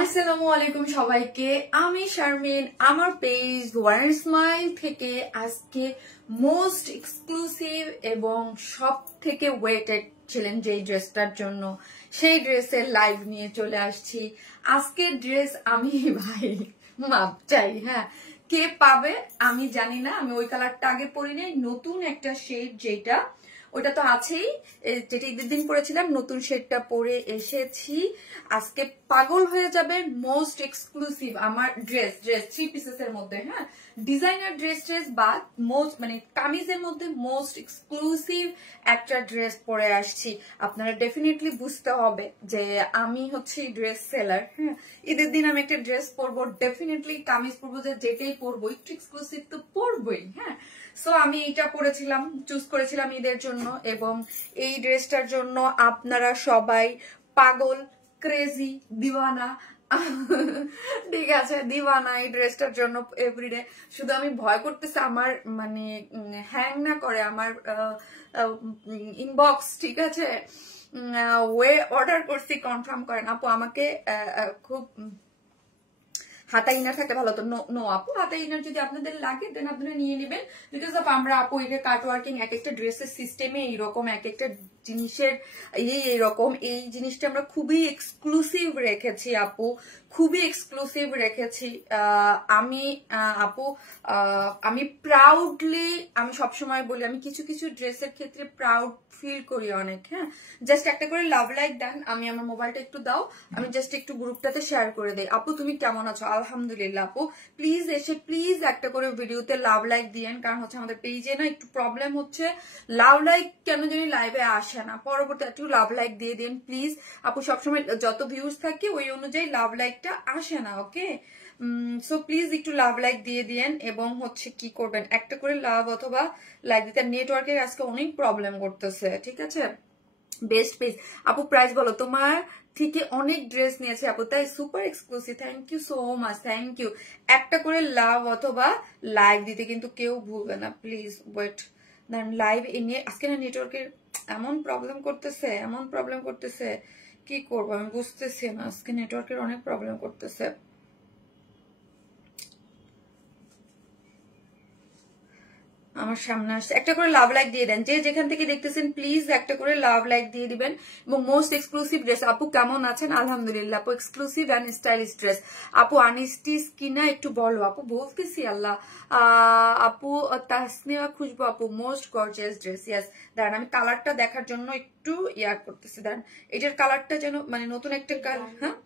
আসসালামু আলাইকুম সবাইকে। আমি শারমিন, আমার পেজ ওয়ার স্মাইল থেকে আজকে মোস্ট এক্সক্লুসিভ এবং সব থেকে ওয়েটেড ছিলেন যেই ড্রেসটার জন্য, সেই ড্রেসের লাইভ নিয়ে চলে আসছি। আজকের ড্রেস আমি ভাই মাপ চাই, হ্যাঁ কে পাবে আমি জানি না। আমি ওই কালারটা আগে পরি নাই, নতুন একটা শেড যেটা ওটা তো আছেই, যেটা ঈদের দিন পরেছিলাম নতুন শেডটা পরে এসেছি। আজকে পাগল হয়ে যাবে। মোস্ট এক্সক্লুসিভ আমার ড্রেস 3 পিসেস এর মধ্যে, হ্যাঁ ডিজাইনার ড্রেস বা মোস্ট মানে কামিজের মধ্যে মোস্ট এক্সক্লুসিভ একটা ড্রেস পরে আসছি। আপনারা ডেফিনেটলি বুঝতে হবে যে আমি হচ্ছে ড্রেস সেলার। হ্যাঁ ঈদের দিন আমি একটা ড্রেস পরবো, ডেফিনেটলি কামিজ পরবো, যেটাই পরবো একটু এক্সক্লুসিভ তো পরবোই। হ্যাঁ সো আমি এটা পরেছিলাম, চুজ করেছিলাম ঈদের জন্য, এবং এই ড্রেসটার জন্য আপনারা সবাই পাগল, ক্রেজি, দিওয়ানা। ঠিক আছে, দিওয়ানা এই ড্রেসটার জন্য এভরিডে। শুধু আমি ভয় করতেছি আমার মানে হ্যাং না করে আমার ইনবক্স, ঠিক আছে ওয়ে অর্ডার করছি কনফার্ম করেন আপু। আমাকে খুব হাতা ইনার থাকলে ভালো। তো নো আপু, হাতা ইনার যদি আপনাদের লাগে দেন আপনারা নিয়ে নেবেন, বিকজ অফ আমরা আপু এটা কাট ওয়ার্কিং এক একটা ড্রেসের সিস্টেমে এইরকম, এক একটা জিনিসের এইরকম। এই জিনিসটা আমরা খুবই এক্সক্লুসিভ রেখেছি আপু, খুবই এক্সক্লুসিভ রেখেছি। আমি আপু আমি প্রাউডলি, আমি সবসময় বলি আমি কিছু কিছু ড্রেসের ক্ষেত্রে প্রাউড ফিল করি অনেক। হ্যাঁ জাস্ট একটা করে লাভ লাইক দেন, আমি আমার মোবাইলটা একটু দাও, আমি জাস্ট একটু গ্রুপটাতে শেয়ার করে দেই। আপু তুমি কেমন আছো? আলহামদুলিল্লাহ আপু। প্লিজ এসে প্লিজ একটা করে ভিডিওতে লাভ লাইক দিয়েন, কারণ হচ্ছে আমাদের পেজে না একটু প্রবলেম হচ্ছে, লাভ লাইক কেন জানি লাইভে আসে না। পরবর্তী একটু লাভ লাইক দিয়ে দিন প্লিজ আপু। সবসময় যত ভিউজ থাকে ওই অনুযায়ী লাভ লাইকটা আসে না, ওকে? সো প্লিজ একটু লাভ লাইক দিয়ে দিয়েন, এবং হচ্ছে কি করবেন একটা করে লাভ অথবা লাইক দিতে। নেটওয়ার্কের আজকে অনেক প্রবলেম করতেছে, ঠিক আছে? বেস্ট পেজ আপু, প্রাইস বলো। তোমার থেকে অনেক ড্রেস নিয়েছে আপু, তাই super exclusive. Thank you so much, thank you. একটা করে লাভ অথবা লাইক দিতে কিন্তু কেউ ভুলবে না প্লিজ। ওয়েট দেন লাইভ এ নিয়ে আজকে না নেটওয়ার্কের এমন প্রবলেম করতেছে, কি করবো আমি বুঝতেছি না। আজকে নেটওয়ার্কের অনেক প্রবলেম করতেছে। আমার সামনে আসছে, একটা করে লাভ লাইক দিয়ে দেন। যে যেখান থেকে দেখতেছেন প্লিজ একটা করে লাভ লাইক দিয়ে দিবেন। এবং মোস্ট এক্সক্লুসিভ ড্রেস আপু কেমন আছেন? আলহামদুলিল্লাহ আপু। এক্সক্লুসিভ অ্যান্ড স্টাইলিশ ড্রেস আপু। আনিস্টিস কিনা একটু বলো আপু। বলতেছি আল্লাহ। আপু তাসনিয়া খুশবু আপু, মোস্ট গর্জিয়াস ড্রেস। ইয়াস দাঁড়ান আমি কালারটা দেখার জন্য একটু ইয়ার করতেছি। দাঁড়ান এটার কালারটা যেন মানে নতুন একটা কালার। হ্যাঁ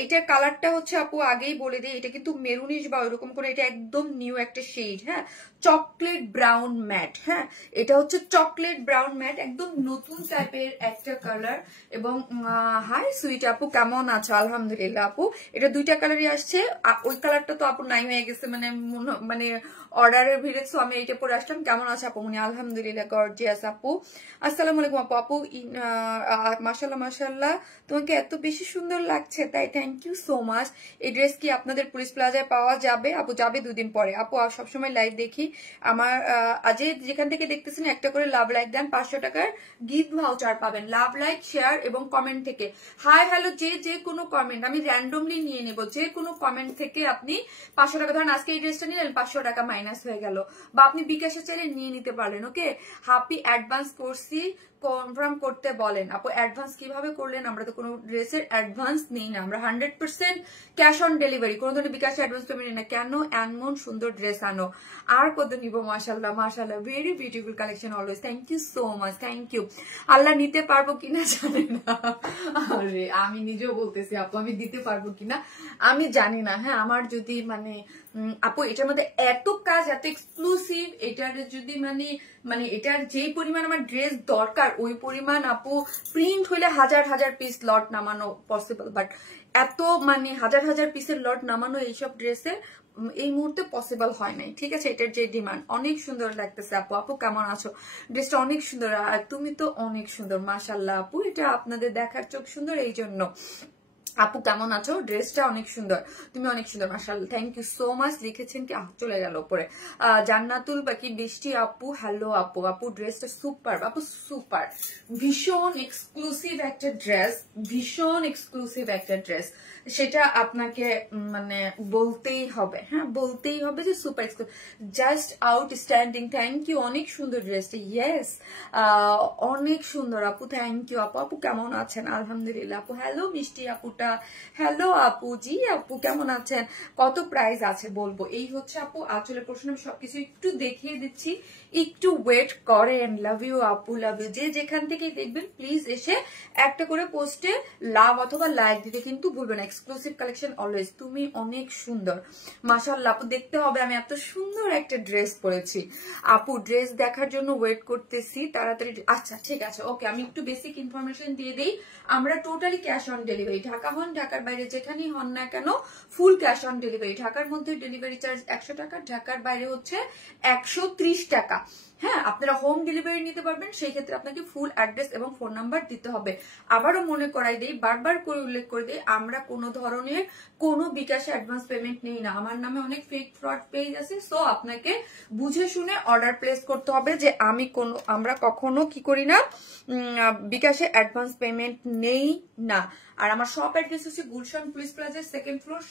এইটার কালারটা হচ্ছে আপু আগেই বলে দিই, এটা কিন্তু মেরুনিশ বা ওইরকম করে, এটা একদম নিউ একটা শেড। হ্যাঁ চকলেট ব্রাউন ম্যাট। হ্যাঁ এটা হচ্ছে চকলেট ব্রাউন ম্যাট, একদম নতুন টাইপের একটা কালার। এবং হাই সুইট আপু, কেমন আছো? আলহামদুলিল্লাহ আপু। এটা দুইটা কালারই আসছে। ওই কালারটা তো আপু নাই হয়ে গেছে, মানে অর্ডারের ভিড়ে। সো আমি এইটা পরে আসলাম। কেমন আছে আপু? মনে আলহামদুলিল্লাহ গর্জিয়াস আপু। আসসালামু আলাইকুম আপু। আপু মাশাল্লাহ মাশাল্লাহ, তোমাকে এত বেশি সুন্দর লাগছে, তাই থ্যাংক ইউ সো মাচ। এই ড্রেস কি আপনাদের পুলিশ প্লাজায় পাওয়া যাবে আপু? যাবে 2 দিন পরে আপু। সবসময় লাইভ দেখি আমার। আজ যেখান থেকে দেখতেছেন একটা করে লাভ লাইক দেন, 500 টাকার গিফট ভাউচার পাবেন। লাভ লাইক শেয়ার এবং কমেন্ট থেকে হাই হ্যালো যে কোনো কমেন্ট আমি র্যান্ডমলি নিয়ে নেব। যে কোনো কমেন্ট থেকে আপনি 500 টাকা, ধরেন আজকে এই ড্রেসটা নিলেন 500 টাকা মাইনাস হয়ে গেল, বা আপনি বিকাশে চাইলে নিয়ে নিতে পারলেন। ওকে হ্যাপি অ্যাডভান্স করছি, কনফার্ম করতে বলেন আপু। অ্যাডভান্স কিভাবে করলেন? আমরা তো কোনো ড্রেসের অ্যাডভান্স নেই না, আমরা 100% ক্যাশ অন ডেলিভারি, কোনো ধরনের বিকাশে অ্যাডভান্স পেমেন্ট নেই না। কেন? এমন সুন্দর ড্রেস আনো, আর কত নিব? মাশাল্লাহ মাশাল্লাহ, very beautiful collection always. Thank you so much, thank you. আল্লাহ নিতে পারবো কিনা জানি না। আরে আমি নিজেও বলতেছি আপু আমি দিতে পারবো কিনা আমি জানি না। হ্যাঁ আমার যদি মানে আপু এটার মধ্যে এত কাজ, এত এক্সক্লুসিভ, এটার যদি মানে এটার যেই পরিমাণ আমার ড্রেস দরকার ওই পরিমাণ আপু প্রিন্ট হইলে হাজার হাজার পিস লট নামানো পসিবল, বাট এত মানে হাজার হাজার পিসের লট নামানো এইসব ড্রেসে এই মুহূর্তে পসিবল হয় নাই, ঠিক আছে? এটার যে ডিমান্ড, অনেক সুন্দর লাগতেছে আপু। আপু কেমন আছো? ড্রেসটা অনেক সুন্দর, আর তুমি তো অনেক সুন্দর মাশাল্লাহ আপু। এটা আপনাদের দেখার চোখ সুন্দর এই জন্য। আপু কেমন আছো? ড্রেসটা অনেক সুন্দর, তুমি অনেক সুন্দর মাশাআল্লাহ, থ্যাংক ইউ সো মাচ। লিখেছেন কি? চলে গেল উপরে। জান্নাতুল বাকি বৃষ্টি আপু, হ্যালো আপু। আপু ড্রেসটা সুপার আপু, সুপার, ভীষণ এক্সক্লুসিভ একটা ড্রেস, ভীষণ এক্সক্লুসিভ একটা ড্রেস, সেটা আপনাকে মানে বলতেই হবে, হ্যাঁ বলতেই হবে যে super exclusive, just outstanding. Thank you, অনেক সুন্দর ড্রেসটা, ইয়েস অনেক সুন্দর আপু, থ্যাংক ইউ আপু। আপু কেমন আছেন? আলহামদুলিল্লাহ আপু। হ্যালো মিষ্টি আপুটা, হ্যালো আপু। জি আপু কেমন আছেন? কত প্রাইস আছে বলবো। এই হচ্ছে আপু আঁচলের প্রশ্ন, আমি সবকিছু একটু দেখিয়ে দিচ্ছি, একটু ওয়েট করেন। লাভ ইউ আপু, লাভ ইউ। যে যেখান থেকে দেখবেন প্লিজ এসে একটা করে পোস্টে লাভ অথবা লাইক দিতে কিন্তু ভুলবেন না। Exclusive collection always. তুমি অনেক সুন্দর মাশাআল্লাহ আপু, দেখতে হবে আমি এত সুন্দর একটা ড্রেস পরেছি। আপু ড্রেস দেখার জন্য ওয়েট করতেছি, তাড়াতাড়ি। আচ্ছা ঠিক আছে, ওকে, আমি একটু বেসিক ইনফরমেশন দিয়ে দিই। আমরা totally cash on delivery, Dhaka হন ঢাকার বাইরে যেখানেই হন না কেন ফুল ক্যাশ অন ডেলিভারি। ঢাকার মধ্যে ডেলিভারি চার্জ 100 টাকা, ঢাকার বাইরে হচ্ছে 130 টাকা। হ্যাঁ, আপনারা হোম ডেলিভারি নিতে পারবেন, সেই ক্ষেত্রে আপনাকে ফুল অ্যাড্রেস এবং ফোন নাম্বার দিতে হবে। আবারও মনে করাই দেই, বারবার করে উল্লেখ করে দিই, আমরা কোনো ধরনের কোনো বিকাশে অ্যাডভান্স পেমেন্ট নেই না। আমার নামে অনেক ফেক ফ্রড পেজ আছে, সো আপনাকে বুঝে শুনে অর্ডার প্লেস করতে হবে যে আমরা কখনো কি করি না, বিকাশে অ্যাডভান্স পেমেন্ট নেই না। আর আমার শপ অ্যাড্রেস হচ্ছে গুলশান পুলিশ প্লাজার 2nd ফ্লোর,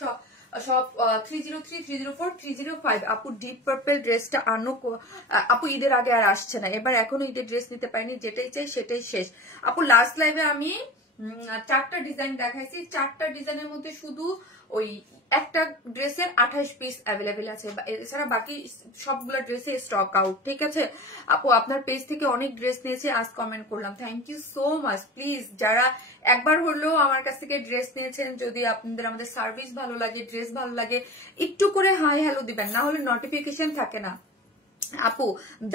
সব 303, 304, 305। আপু ডিপ পার্পল ড্রেসটা আনো আপু, ঈদের আগে আর আসছে না, এবার এখনো ঈদের ড্রেস নিতে পারিনি, যেটাই চাই সেটাই শেষ। আপু লাস্ট লাইভে আমি 4টা ডিজাইন দেখাইছি, 4টা ডিজাইনের মধ্যে শুধু ওই একটা ড্রেসের 28 পিস অ্যাভেলেবেল আছে, এছাড়া বাকি সবগুলো ড্রেসে স্টক আউট। ঠিক আছে আপু, আপনার পেজ থেকে অনেক ড্রেস নিয়েছে, আজ কমেন্ট করলাম, thank you so much. Please যারা একবার হলেও আমার কাছ থেকে ড্রেস নিয়েছেন, যদি আপনাদের আমাদের সার্ভিস ভালো লাগে, ড্রেস ভালো লাগে, একটু করে হাই হ্যালো দিবেন, না হলে নোটিফিকেশন থাকে না। আপু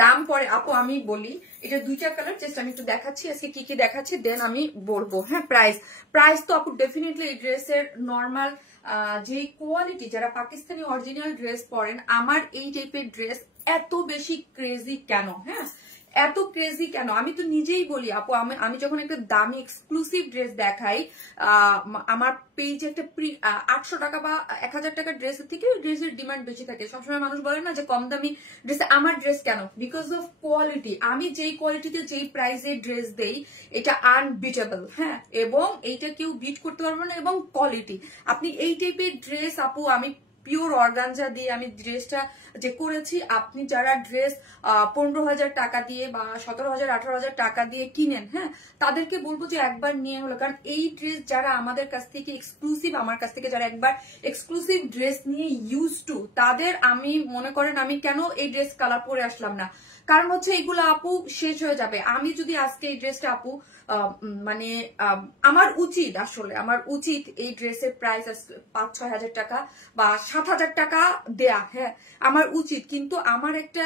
দাম পরে, আপু আমি বলি, এটা 2টা কালার, জাস্ট আমি একটু দেখাচ্ছি আজকে কি কি দেখাচ্ছি, দেন আমি বলবো। হ্যাঁ প্রাইস তো আপু ডেফিনেটলি এই ড্রেসের নর্মাল যে কোয়ালিটি, যারা পাকিস্তানি অরিজিনাল ড্রেস পরেন, আমার এই টাইপের ড্রেস এত বেশি ক্রেজি কেন? হ্যাঁ এত ক্রেজি কেন? আমি তো নিজেই বলি আপু, আমি যখন একটা দামি এক্সক্লুসিভ ড্রেস দেখাই, আমার পেজে একটা 800 টাকা বা 1000 টাকার ড্রেসের থেকে ড্রেসের ডিমান্ড বেশি থাকে। সবসময় মানুষ বলে না যে কম দামি ড্রেস, আমার ড্রেস কেন? Because of quality. আমি যেই কোয়ালিটিতে যেই প্রাইসে ড্রেস দেই, এটা আনবিটেবল। হ্যাঁ, এবং এইটা কেউ বিট করতে পারবে না। এবং কোয়ালিটি, আপনি এই টাইপের ড্রেস আপু, আমি পিওর অর্গানজা দিয়ে আমি ড্রেসটা যে করেছি, আপনি যারা ড্রেস 15,000 টাকা দিয়ে বা 17,000, 18,000 টাকা দিয়ে কিনেন, হ্যাঁ তাদেরকে বলবো যে একবার নিয়ে হলো। কারণ এই ড্রেস যারা আমাদের কাছ থেকে এক্সক্লুসিভ, আমার কাছ থেকে যারা একবার এক্সক্লুসিভ ড্রেস নিয়ে ইউজ টু, তাদের আমি মনে করেন আমি কেন এই ড্রেস কালার পরে আসলাম না, কারণ হচ্ছে এগুলো আপু শেষ হয়ে যাবে। আমি যদি আজকে এই ড্রেসটা আপু মানে আমার উচিত, আসলে আমার উচিত এই ড্রেসের প্রাইস 5-6 হাজার টাকা বা 7,000 টাকা দেয়া, হ্যাঁ আমার উচিত। কিন্তু আমার একটা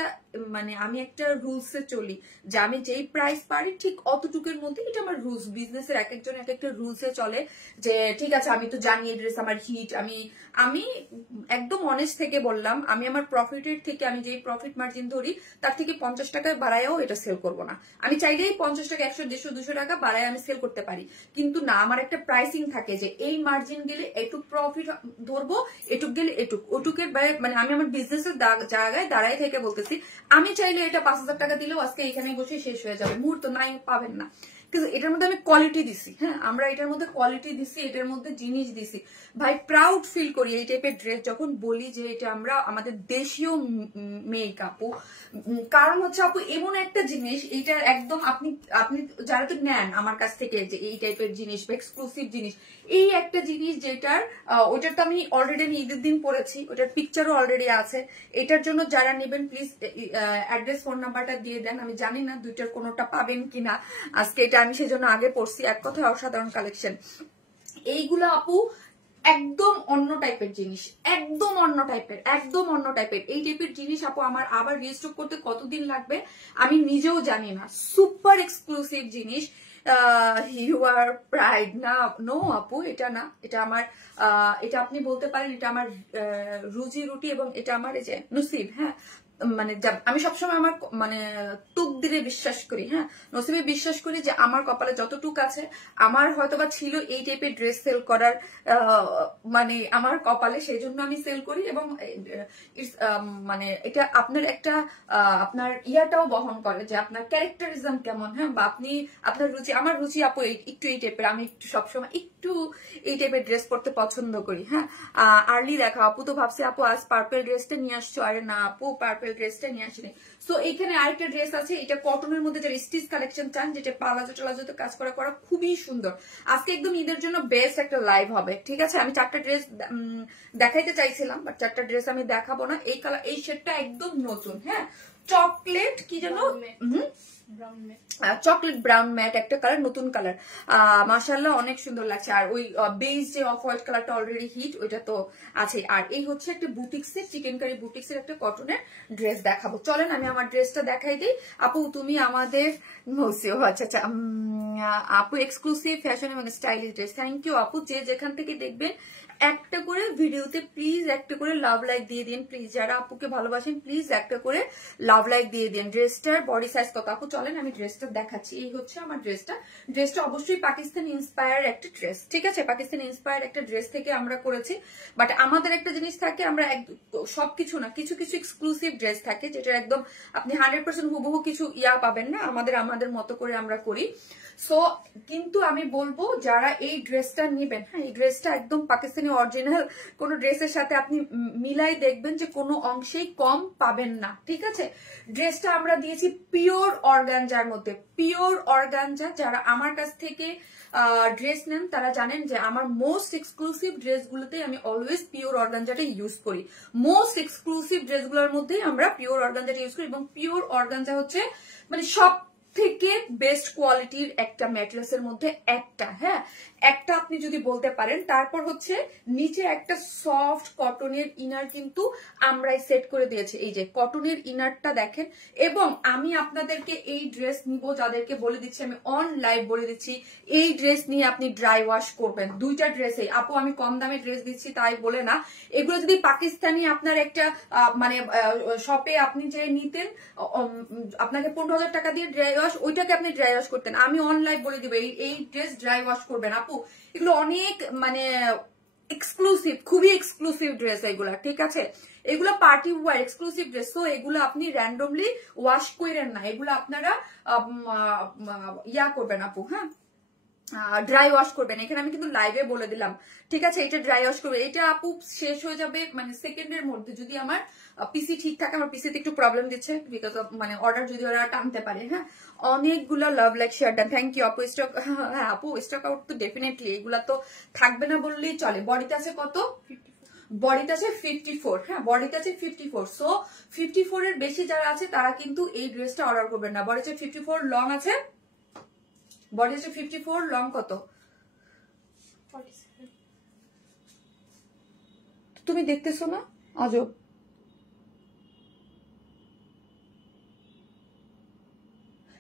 মানে আমি একটা রুলসে চলি যে আমি যেই প্রাইস পারি ঠিক অতটুকুর মধ্যে, এটা আমার রুলস। বিজনেসের এক একজন এক একটা রুলসে চলে যে ঠিক আছে আমি তো জানি এই ড্রেস আমার হিট, আমি একদম অনেস্ট থেকে বললাম, আমি আমার প্রফিটের থেকে, আমি যেই প্রফিট মার্জিন ধরি তার থেকে 50 টাকায় বাড়ায়ও এটা সেল করবো না। আমি চাইলেই 50 টাকা, 100, 150, 200 টাকা বাড়ায় আমি সেল করতে পারি, কিন্তু না, আমার একটা প্রাইসিং থাকে যে এই মার্জিন গেলে এটুক প্রফিট ধরবো, এটুক গেলে এটুক, ওটুকের মানে আমি আমার বিজনেসের জায়গায় দাঁড়াই থেকে বলতেছি, আমি চাইলে এটা 5,000 টাকা দিলেও আজকে এখানে বসে শেষ হয়ে যাবে, মুহূর্ত নাই পাবেন না। কিন্তু এটার মধ্যে আমি কোয়ালিটি দিছি, হ্যাঁ আমরা এটার মধ্যে কোয়ালিটি দিছি, এটার মধ্যে জিনিস দিছি। ভাই প্রাউড ফিল করি এই টাইপের ড্রেস যখন বলি যে এটা আমরা আমাদের দেশীয় মেক আপু। কারণ হচ্ছে আপু এমন একটা জিনিস, এইটা একদম আপনি যারা তো নেন আমার কাছ থেকে যে এই টাইপের জিনিস বা এক্সক্লুসিভ জিনিস, এই একটা জিনিস যেটার ওইটার তো আমি অলরেডি আমি ঈদের দিন পরেছি, ওটার পিকচারও অলরেডি আছে। এটার জন্য যারা নেবেন প্লিজ অ্যাড্রেস ফোন নাম্বারটা দিয়ে দেন। আমি জানি না দুইটার কোনোটা পাবেন কিনা আজকে, এটা আমি সেজন্য আগে পড়ছি। এক কথায় অসাধারণ কালেকশন এইগুলো আপু, একদম অন্য টাইপের জিনিস, একদম অন্য টাইপের, একদম অন্য টাইপের। এই টাইপের জিনিস আপু আমার আবার রিস্টক করতে কতদিন লাগবে আমি নিজেও জানি না। সুপার এক্সক্লুসিভ জিনিস, ইউ আর প্রাইড না, নো আপু এটা না, এটা আমার এটা আপনি বলতে পারেন এটা আমার রুজি রুটি এবং এটা আমার এই যে নসিব। হ্যাঁ মানে আমি সবসময় আমার মানে তকদিরে বিশ্বাস করি, হ্যাঁ নসিবে বিশ্বাস করি যে আমার কপালে যতটুক আছে, আমার হয়তোবা ছিল এই টাইপের ড্রেস সেল করার মানে আমার কপালে, সেই জন্য আমি সেল করি। এবং মানে এটা আপনার একটা আপনার ইয়াটাও বহন করে যে আপনার ক্যারেক্টারিজম কেমন, হ্যাঁ বা আপনি আপনার রুচি, আমার রুচি আপু একটু এই টাইপের, আমি একটু সবসময় একটু এই টাইপের ড্রেস পরতে পছন্দ করি। হ্যাঁ আর্লি দেখা, আপু তো ভাবছি আপু আজ পার্পল ড্রেসটা নিয়ে আসছো, আরে না আপু পার্পল ড্রেসটা নিয়ে আসিনি। সো এখানে আরেকটা ড্রেস আছে, এটা কটনের মধ্যে যারা স্টিচ কালেকশন চান, যেটা পালাজো টালাজোতে কাজ করা খুবই সুন্দর। আজকে একদম ঈদের জন্য বেস্ট একটা লাইভ হবে, ঠিক আছে। আমি 4টা ড্রেস দেখাইতে চাইছিলাম, বাট 4টা ড্রেস আমি দেখাবো না। এই কালার, এই শেডটা একদম নতুন, হ্যাঁ চকলেট কি যেন, চকলেট ব্রাউন ম্যাট একটা কালার, নতুন কালার, মাশাআল্লাহ অনেক সুন্দর লাগছে। আর ওই বেজ যে অফ হোয়াইট কালারটা অলরেডি হিট, ওইটা তো আছে। আর এই হচ্ছে একটা বুটিক্সের, চিকেন কারি বুটিক্সের একটা কটনের ড্রেস দেখাবো। চলেন আমি আমার ড্রেসটা দেখাই দিই। আপু তুমি আমাদের আচ্ছা আচ্ছা আপু এক্সক্লুসিভ ফ্যাশন এবং স্টাইলিশ ড্রেস, থ্যাংক ইউ আপু। যে যেখান থেকে দেখবেন একটা করে ভিডিওতে প্লিজ একটা করে লাভ লাইক দিয়ে দিন, প্লিজ যারা আপুকে ভালোবাসেন প্লিজ একটা করে লাভ লাইক দিয়ে দিন। ড্রেসটার বডি সাইজ কত আপু? চলেন আমি ড্রেসটা দেখাচ্ছি। এই হচ্ছে আমার ড্রেসটা। ড্রেসটা অবশ্যই পাকিস্তানি ইন্সপায়ার একটা ড্রেস, ঠিক আছে, পাকিস্তানি ইন্সপায়ার একটা ড্রেস থেকে আমরা করেছি। বাট আমাদের একটা জিনিস থাকে, আমরা সবকিছু না, কিছু কিছু এক্সক্লুসিভ ড্রেস থাকে যেটা একদম আপনি 100% হুবহু কিছু ইয়া পাবেন না, আমাদের মতো করে আমরা করি। সো কিন্তু আমি বলবো যারা এই ড্রেসটা নেবেন, হ্যাঁ এই ড্রেসটা একদম পাকিস্তানি অরিজিনাল কোন ড্রেসের সাথে আপনি মিলাই দেখবেন যে কোনো অংশেই কম পাবেন না, ঠিক আছে। ড্রেসটা আমরা দিয়েছি পিওর অর্গানজার মধ্যে, পিওর অর্গানজা। যারা আমার কাছ থেকে ড্রেস নেন তারা জানেন যে আমার মোস্ট এক্সক্লুসিভ ড্রেসগুলোতে আমি অলওয়েজ পিওর অর্গানজাটা ইউজ করি। মোস্ট এক্সক্লুসিভ ড্রেসগুলোর মধ্যেই আমরা পিওর অর্গানজাটা ইউজ করি। এবং পিওর অর্গানজা হচ্ছে মানে সব থেকে বেস্ট কোয়ালিটির একটা ম্যাটেরিয়ালস এর মধ্যে একটা, হ্যাঁ একটা আপনি যদি বলতে পারেন। তারপর হচ্ছে নিচে একটা সফট কটনের ইনার কিন্তু আমরাই সেট করে দিয়েছি, এই যে কটনের ইনারটা দেখেন। এবং আমি আপনাদেরকে এই ড্রেস নিব যাদেরকে বলে দিচ্ছি, আমি অন লাইভ বলে দিচ্ছি, এই ড্রেস নিয়ে আপনি ড্রাই ওয়াশ করবেন। দুইটা ড্রেসেই আপু আমি কম দামে ড্রেস দিচ্ছি তাই বলে না, এগুলো যদি পাকিস্তানি আপনার একটা মানে শপে আপনি যে নিতেন, আপনাকে 15,000 টাকা দিয়ে ড্রাই ওয়াশ, ওইটাকে আপনি ড্রাই ওয়াশ করতেন। আমি অনলাইন বলে দিব এই ড্রেস ড্রাই ওয়াশ করবেন আপু। এগুলো অনেক মানে এক্সক্লুসিভ, খুবই এক্সক্লুসিভ ড্রেস এগুলা, ঠিক আছে। এগুলো পার্টি ওয়্যার এক্সক্লুসিভ ড্রেস। তো এগুলো আপনি র্যান্ডমলি ওয়াশ করেন না, এগুলো আপনারা ইয়া করবেন আপু, হ্যাঁ ড্রাই ওয়াশ করবেন। এখানে আমি কিন্তু লাইভে বলে দিলাম, ঠিক আছে। এটা ড্রাই ওয়াশ করবে, এটা আপু শেষ হয়ে যাবে মানে সেকেন্ডের মধ্যে, যদি আমার পিসি ঠিক থাকে। আমার পিসিতে একটু প্রবলেম দিচ্ছে বিকজ অফ মানে অর্ডার যদি ওরা টানতে পারে। হ্যাঁ অনেকগুলো love like share done, thank you আপু। স্টক, হ্যাঁ আপু স্টক আউট তো ডেফিনেটলি, এগুলা তো থাকবে না বললেই চলে। বডিতে আছে কত? বডিতে আছে 54, হ্যাঁ বডিতে আছে 54। সো 54 এর বেশি যারা আছে তারা কিন্তু এই ড্রেসটা অর্ডার করবেন না। বডি আছে 54, লং আছে, বডি আছে 54, লং কত? 47। তুমি দেখতেছো না আজব?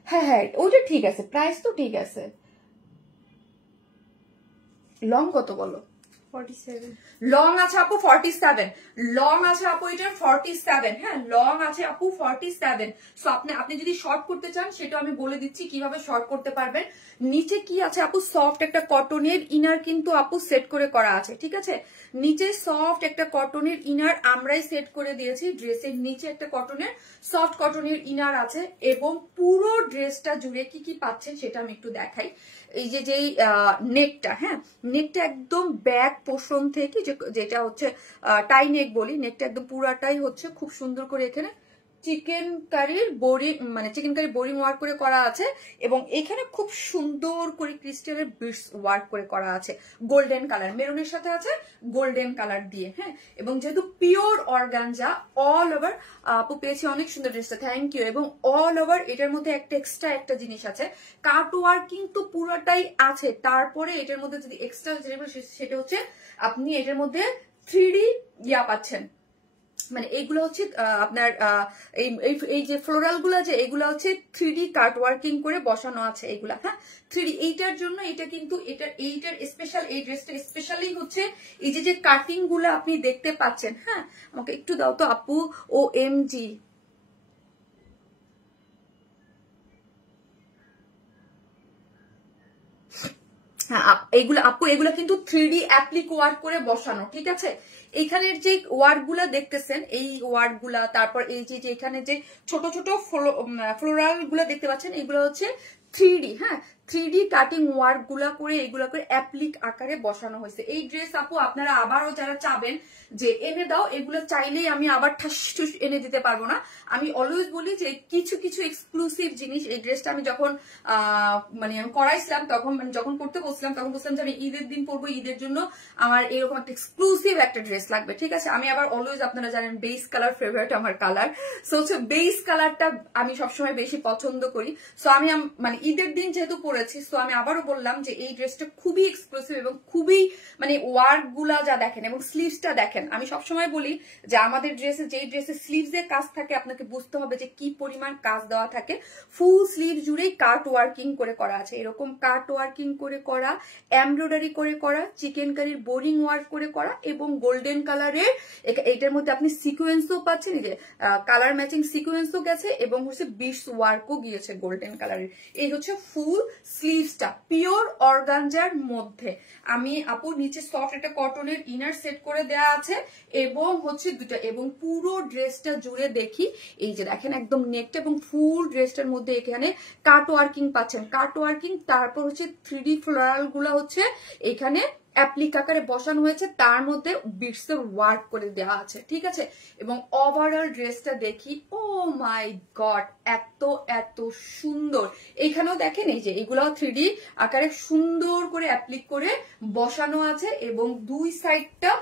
হ্যাঁ হ্যাঁ ওইটা ঠিক আছে, প্রাইস তো ঠিক আছে। লং কত বলো? 47। লং আছে আপু 47, লং আছে আপু এটার 47, হ্যাঁ লং আছে আপু 47। সো আপনি যদি শর্ট করতে চান সেটা আমি বলে দিচ্ছি কিভাবে শর্ট করতে পারবেন। নিচে কি আছে আপু? সফট একটা কটনের ইনার কিন্তু আপু সেট করে করা আছে, ঠিক আছে। নিচে সফট একটা কটনের ইনার আমরাই সেট করে দিয়েছি। ড্রেসের নিচে একটা কটনের সফট কটনের ইনার আছে। এবং পুরো ড্রেসটা জুড়ে কি কি পাচ্ছেন সেটা আমি একটু দেখাই। এই যে যেই নেকটা, হ্যাঁ নেকটা একদম ব্যাক পোর্শন থেকে, যেটা হচ্ছে টাই নেক বলি, নেকটা একদম পুরাটাই হচ্ছে খুব সুন্দর করে এখানে চিকেন কারির বোরিং মানে চিকেন কারি বোরিং ওয়ার্ক করে করা আছে। এবং এখানে খুব সুন্দর করে ক্রিস্টালের বিটস ওয়ার্ক করে করা আছে, গোল্ডেন কালার, মেরুনের সাথে আছে গোল্ডেন কালার দিয়ে, হ্যাঁ। এবং যেহেতু পিওর অর্গানজা অল ওভার আপু পেয়েছি, অনেক সুন্দর ড্রেসটা, থ্যাংক ইউ। এবং অল ওভার এটার মধ্যে একটা এক্সট্রা একটা জিনিস আছে, কাট ওয়ার্ক কিন্তু পুরোটাই আছে। তারপরে এটার মধ্যে যদি এক্সট্রা সেটা হচ্ছে আপনি এটার মধ্যে 3D ইয়া পাচ্ছেন, মানে এইগুলো হচ্ছে আপনার এই যে ফ্লোরাল গুলা, যে এগুলো হচ্ছে 3D কাট ওয়ার্কিং করে বসানো আছে এগুলা, হ্যাঁ 3D। এইটার জন্য এটা কিন্তু এইটার স্পেশাল, এই ড্রেসটা স্পেশালি হচ্ছে এই যে কাটিং গুলা আপনি দেখতে পাচ্ছেন। হ্যাঁ আমাকে একটু দাও তো আপু, OMG হ্যাঁ আপু এগুলা কিন্তু 3D অ্যাপ্লিক ওয়ার্ক করে বসানো, ঠিক আছে। এখানের যে ওয়ার্ক গুলা দেখতেছেন, এই ওয়ার্ক গুলা, তারপর এই যে এখানে যে ছোট ছোট ফ্লোরাল গুলা দেখতে পাচ্ছেন, এগুলো হচ্ছে 3D, হ্যাঁ 3D কাটিং ওয়ার্ক গুলা করে এগুলা করে অ্যাপ্লিক আকারে বসানো হয়েছে। এই ড্রেস আপু আপনারা আবারও যারা চাবেন যে এনে দাও, এগুলো চাইলেই আমি আবার ঠাস ঠুস এনে দিতে পারবো না। আমি অলওয়েজ বলি যে কিছু কিছু এক্সক্লুসিভ জিনিস, এই ড্রেসটা আমি যখন মানে আমি করাইছিলাম তখন, মানে যখন করতে বসলাম তখন বলছিলাম যে আমি ঈদের দিন পরবো, ঈদের জন্য আমার এরকম একটা এক্সক্লুসিভ একটা ড্রেস লাগবে, ঠিক আছে। আমি আবার অলওয়েজ, আপনারা জানেন বেস কালার ফেভারিট আমার কালার, সো হচ্ছে বেস কালারটা আমি সবসময় বেশি পছন্দ করি। সো আমি মানে ঈদের দিন যেহেতু পরেছি, সো আমি আবারও বললাম যে এই ড্রেসটা খুবই এক্সক্লুসিভ এবং খুবই মানে ওয়ার্ক গুলা যা দেখেন এবং স্লিভসটা দেখেন। আমি সবসময় বলি যে আমাদের ড্রেসে, যেই ড্রেসে স্লিভস এর কাজ থাকে, আপনাকে বুঝতে হবে যে কি পরিমাণ কাজ দেওয়া থাকে। ফুল স্লিভ জুড়েই কাট ওয়ার্কিং করে করা আছে, এরকম কাট ওয়ার্কিং করে করা, এমব্রয়ডারি করে করা, চিকেন কারির বোরিং ওয়ার্ক করে করা এবং গোল্ডেন কালারের এইটার মধ্যে আপনি সিকোয়েন্সও পাচ্ছেন, যে কালার ম্যাচিং সিকোয়েন্সও গেছে এবং হচ্ছে বিটস ওয়ার্কও গিয়েছে গোল্ডেন কালারের। এই হচ্ছে ফুল স্লিভসটা পিওর অর্গানজার মধ্যে। আমি আপু নিচে সফট একটা কটনের ইনার সেট করে দেয়া আছে এবং হচ্ছে দুটা, এবং পুরো ড্রেসটা জুড়ে দেখি এই যে দেখেন একদম নেকটা এবং ফুল ড্রেসটার মধ্যে এখানে কাট ওয়ার্কিং পাচ্ছেন, কাট ওয়ার্কিং। তারপর হচ্ছে 3D ফ্লোরাল গুলা হচ্ছে এখানে অ্যাপ্লিক আকারে বসানো হয়েছে, তার মধ্যে বিটসের ওয়ার্ক করে দেওয়া আছে, ঠিক আছে। এবং ওভারঅল ড্রেসটা দেখি, ও মাই গড, এত এত সুন্দর। এইখানেও দেখেন এই যে এগুলাও 3D আকারে সুন্দর করে অ্যাপ্লিক করে বসানো আছে এবং দুই সাইডটা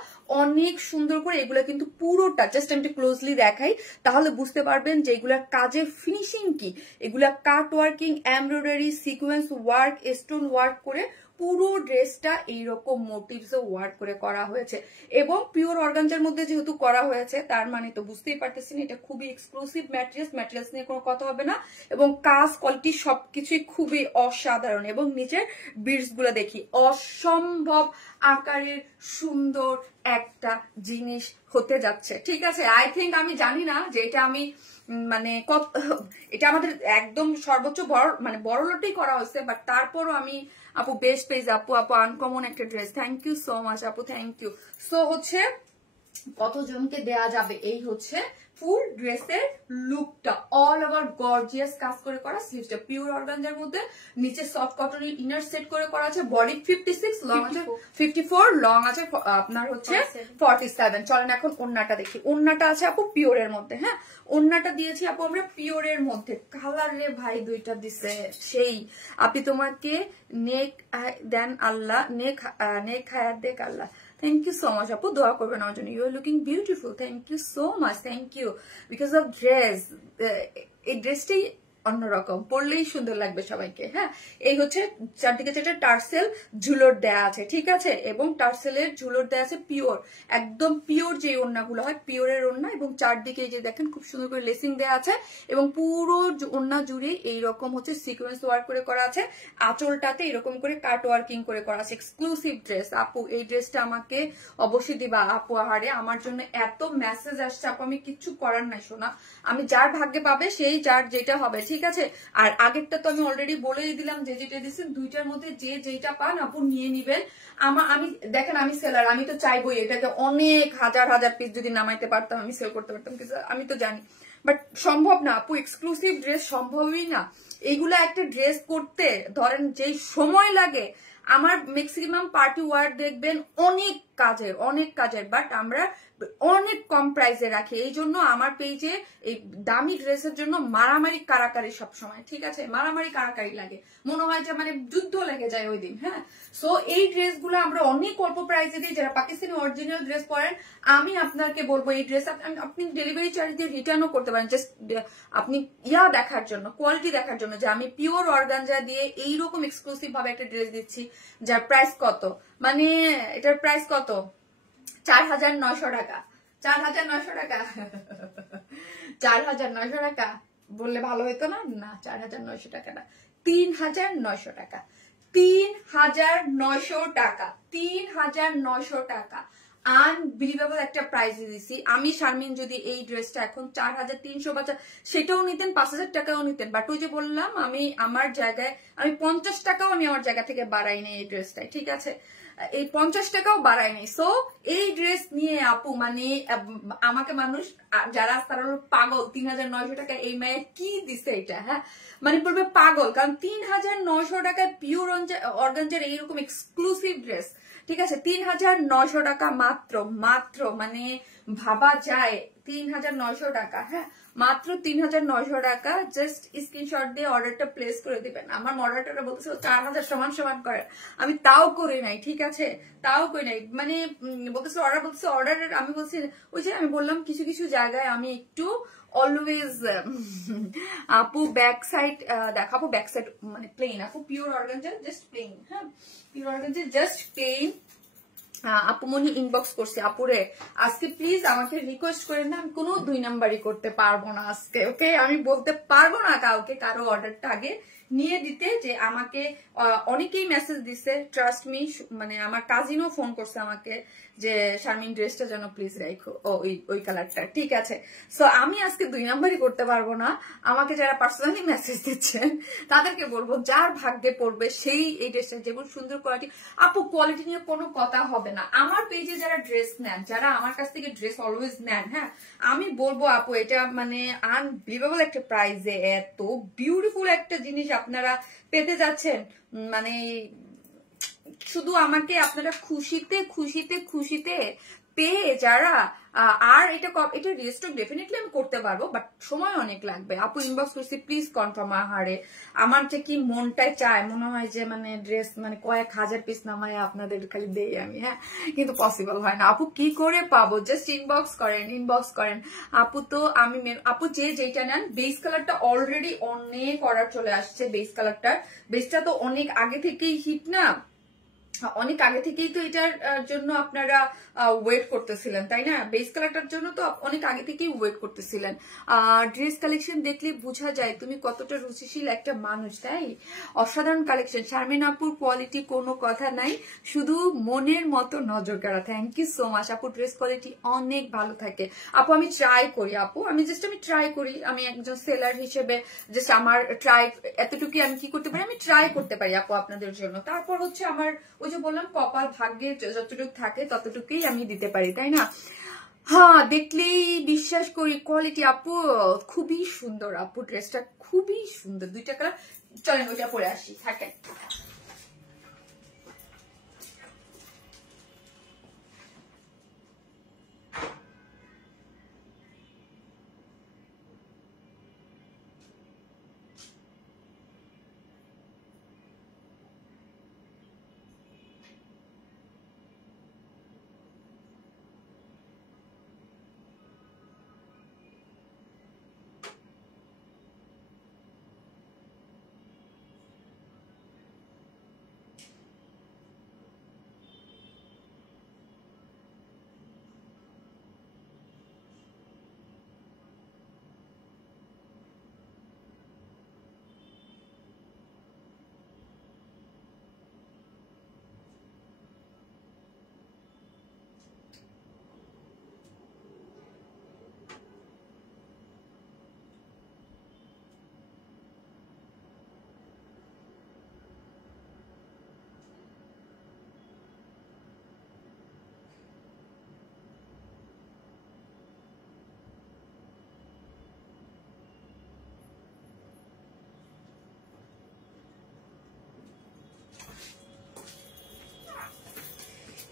অনেক সুন্দর করে। এগুলা কিন্তু পুরোটা জাস্ট আমি ক্লোজলি দেখাই, তাহলে বুঝতে পারবেন যে এগুলার কাজের ফিনিশিং কি। এগুলা cut working, embroidery, sequence work, stone work করে পুরো ড্রেসটা এইরকম মোটিভস ওয়ার্ক করে করা হয়েছে এবং পিওর অর্গানজার মধ্যে যেহেতু করা হয়েছে, তার মানে তো বুঝতেই পারতেছেন এটা খুবই এক্সক্লুসিভ ম্যাটেরিয়ালস নিয়ে কোনো কথা হবে না এবং কাজ কোয়ালিটি সবকিছুই খুবই অসাধারণ। এবং নিচের বিটস গুলো দেখি, অসম্ভব আকারের সুন্দর একটা জিনিস হতে যাচ্ছে, ঠিক আছে। আই থিঙ্ক, আমি জানি না যে এটা আমি মানে এটা আমাদের একদম সর্বোচ্চ বড় লটেই করা হয়েছে, বাট তারপরও আমি আপু বেস্ট পেজ আপু আনকমন একটা dress, thank you so much আপু, থ্যাংক ইউ। সো হচ্ছে কতজনকে দেয়া যাবে এই হচ্ছে ফুল ড্রেসের লুকটা, অল ওভার গর্জিয়াস কাজ করে করা, স্লিভসটা পিওর অর্গানজার মধ্যে, নিচে সফট কটনের ইনার সেট করে করা আছে, বডি 56, লং আছে 54, লং আছে আপনার হচ্ছে 47। চলেন এখন ওন্নাটা দেখি। ওন্নাটা আছে আপু পিওরের মধ্যে, হ্যাঁ ওন্নাটা দিয়েছি আপু আমরা পিওরের মধ্যে। কালার রে ভাই দুইটা দিছে সেই। আপনি তোমাকে নেক দেন আল্লাহ, নেক হায়াত দেখ আল্লাহ। থ্যাংক ইউ সো মাচ আপু, দোয়া করবেন আমার জন্য। You are looking beautiful, thank you so much, thank you. Because of dress, এই ড্রেসটাই অন্যরকম, পরলেই সুন্দর লাগবে সবাইকে। হ্যাঁ এই হচ্ছে চারদিকে যেটা টার্সেল ঝুলোর দেয়া আছে, ঠিক আছে, এবং টার্সেলের ঝুলোর দেয়া আছে পিওর, একদম পিওর যে ওড়নাগুলো হয় পিওরের ওড়না, এবং চারদিকে যে দেখেন খুব সুন্দর করে লেসিং দেয়া আছে এবং পুরো ওড়না জুড়ে এইরকম হচ্ছে সিকোয়েন্স ওয়ার্ক করে করা আছে, আঁচলটাতে এরকম করে কাট ওয়ার্কিং করে করা আছে। এক্সক্লুসিভ ড্রেস আপু, এই ড্রেসটা আমাকে অবশ্যই দিবা আপু। আহারে আমার জন্য এত মেসেজ আসছে আপু, আমি কিচ্ছু করার নাই শোনা, আমি যার ভাগ্যে পাবে সেই যার যেটা হবে, ঠিক আছে। আর আগেরটা তো আমি অলরেডি বলেই দিলাম, যে যেটা দিচ্ছেন দুইটার মধ্যে যে যেটা পান আপু নিয়ে নিবেন। আমি দেখেন আমি সেলার, আমি তো চাইবই এটাকে অনেক হাজার হাজার পিস যদি নামাইতে পারতাম, আমি সেল করতে পারতাম, কিন্তু আমি তো জানি বাট সম্ভব না আপু, এক্সক্লুসিভ ড্রেস সম্ভবই না। এইগুলা একটা ড্রেস করতে ধরেন যেই সময় লাগে, আমার ম্যাক্সিমাম পার্টি ওয়ার দেখবেন অনেক কাজের, বাট আমরা অনেক কম প্রাইসে রাখি। এই জন্য আমার পেজে এই দামি ড্রেসের জন্য মারামারি কারাকারি সব সময়, ঠিক আছে, মারামারি কারাকারি লাগে, মনে হয় যে মানে যুদ্ধ লেগে যায় ওই দিন। হ্যাঁ সো এই ড্রেসগুলো আমরা অনেক অল্প প্রাইসে দিই। যারা পাকিস্তানি অরিজিনাল ড্রেস পরেন, আমি আপনাকে বলবো এই ড্রেস আপনি ডেলিভারি চার্জ দিয়ে রিটার্নও করতে পারেন, জাস্ট আপনি দেখার জন্য, কোয়ালিটি দেখার জন্য, যে আমি পিওর অর্গানজা দিয়ে এইরকম এক্সক্লুসিভ ভাবে একটা ড্রেস দিচ্ছি, যার প্রাইস কত, মানে এটার প্রাইস কত, 4,900 টাকা, 4,900 টাকা, 4,900 টাকা বললে ভালো হতো না? না 4,900 টাকা না, 3,900 টাকা, 3,900 টাকা, 3,900 টাকা। আনবিলিভেবল একটা প্রাইস দিছি আমি। শারমিন যদি এই ড্রেসটা এখন 4300 বা সেটাও নিতেন, 5000 টাকাও নিতেন, বাট ওই যে বললাম আমি আমার জায়গায় আমি 50 টাকাও আমি আমার জায়গা থেকে বাড়াই নাই এই ড্রেসটাই, ঠিক আছে, এই 50 টাকাও বাড়াই নাই। সো এই ড্রেস নিয়ে আপু মানে আমাকে মানুষ যারা তারা পাগল, 3900 টাকা এই মেয়ে কি দিছে এটা, হ্যাঁ মানে বলবে পাগল, কারণ 3900 টাকায় পিওর অর্গানজার এইরকম এক্সক্লুসিভ ড্রেস, ঠিক আছে, 3900 টাকা মাত্র, মাত্র মানে ভাবা যায় 3900 টাকা, হ্যাঁ মাত্র 3900 টাকা। জাস্ট স্ক্রিনশট দিয়ে অর্ডারটা প্লেস করে দিবেন। আমার মডারেটররা বলতেছে 4000 সমান সমান করে, আমি তাও করি নাই, ঠিক আছে, তাও করি নাই, মানে বলতেছে অর্ডার, আমি বলছি ওই যে আমি বললাম কিছু কিছু জায়গায় আমি একটু অলওয়েজ আপু ব্যাক সাইড দেখাবো, ব্যাক সাইড মানে প্লেন, আপু পিওর অর্গানজা জাস্ট প্লেন, হ্যাঁ পিওর অর্গানজা জাস্ট প্লেন। আপুমনি ইনবক্স করছে, আপুরে আজকে প্লিজ আমাকে রিকোয়েস্ট করেন না, আমি কোনো 2 নাম্বারই করতে পারবো না আজকে, ওকে, আমি বলতে পারবো না কাউকে কারো অর্ডারটা আগে নিয়ে দিতে, যে আমাকে অনেকেই মেসেজ দিছে, ট্রাস্ট মি, মানে আমার কাজিনও ফোন করছে আমাকে যে শারমিন ড্রেসটা যেন প্লিজ রাখো, ওই কালারটা, ঠিক আছে। সো আমি আজকে 2 নাম্বারই করতে পারবো না। আমাকে যারা পার্সোনালি মেসেজ দিচ্ছেন তাদেরকে বলবো যার ভাগ্যে পড়বে সেই এই ড্রেসটা, যেগুলো সুন্দর কোয়ালিটি, আপু কোয়ালিটি নিয়ে কোনো কথা হবে না। আমার পেজে যারা ড্রেস নেন, যারা আমার কাছ থেকে ড্রেস অলওয়েজ নেন, হ্যাঁ আমি বলবো আপু এটা মানে আনবিলিভেবল একটা প্রাইসে এত বিউটিফুল একটা জিনিস আপনারা পেতে যাচ্ছেন, মানে শুধু আমাকে আপনারা খুশিতে খুশিতে খুশিতে পেয়ে যারা, আর এটা রেস্টক ডেফিনেটলি আমি করতে পারবো, বাট সময় অনেক লাগবে। আপু ইনবক্স করছি প্লিজ কনফার্ম, আহারে আমার যে কি মনটাই চায়, মনে হয় যে মানে ড্রেস মানে কয়েক হাজার পিস নামায় আপনাদের খালি দেই আমি, হ্যাঁ কিন্তু পসিবল হয় না। আপু কি করে পাবো, জাস্ট ইনবক্স করেন আপু। তো আমি আপু যেটা নেন, বেস কালারটা অলরেডি অনেক অর্ডার চলে আসছে, বেস কালারটার, বেসটা তো অনেক আগে থেকেই হিট না, অনেক আগে থেকেই তো এটার জন্য আপনারা ওয়েট করতেছিলেন, তাই না, বেস কালারটার জন্য তো অনেক আগে থেকেই ওয়েট করতেছিলেন। ড্রেস কালেকশন দেখলে বোঝা যায় তুমি কতটা রুচিশীল একটা মানুষ, তাই অসাধারণ কালেকশন। শারমিন আপুর কোয়ালিটি কোনো কথা নাই, শুধু মনের মতো নজর কাড়া। থ্যাংক ইউ সো মাচ আপু, ড্রেস কোয়ালিটি অনেক ভালো থাকে আপু। আমি ট্রাই করি আপু, আমি ট্রাই করি, আমি একজন সেলার হিসেবে জাস্ট আমার ট্রাই এতটুকু আমি কি করতে পারি, আমি ট্রাই করতে পারি আপু আপনাদের জন্য। তারপর হচ্ছে আমার ওই যে বললাম কপাল ভাগ্যে যতটুকু থাকে ততটুকুই আমি দিতে পারি, তাই না, হ্যাঁ দেখলেই বিশ্বাস করি কোয়ালিটি আপু খুবই সুন্দর আপু, ড্রেসটা খুবই সুন্দর, 2টা কালার। চলেন ওইটা পরে আসি, থাকেন।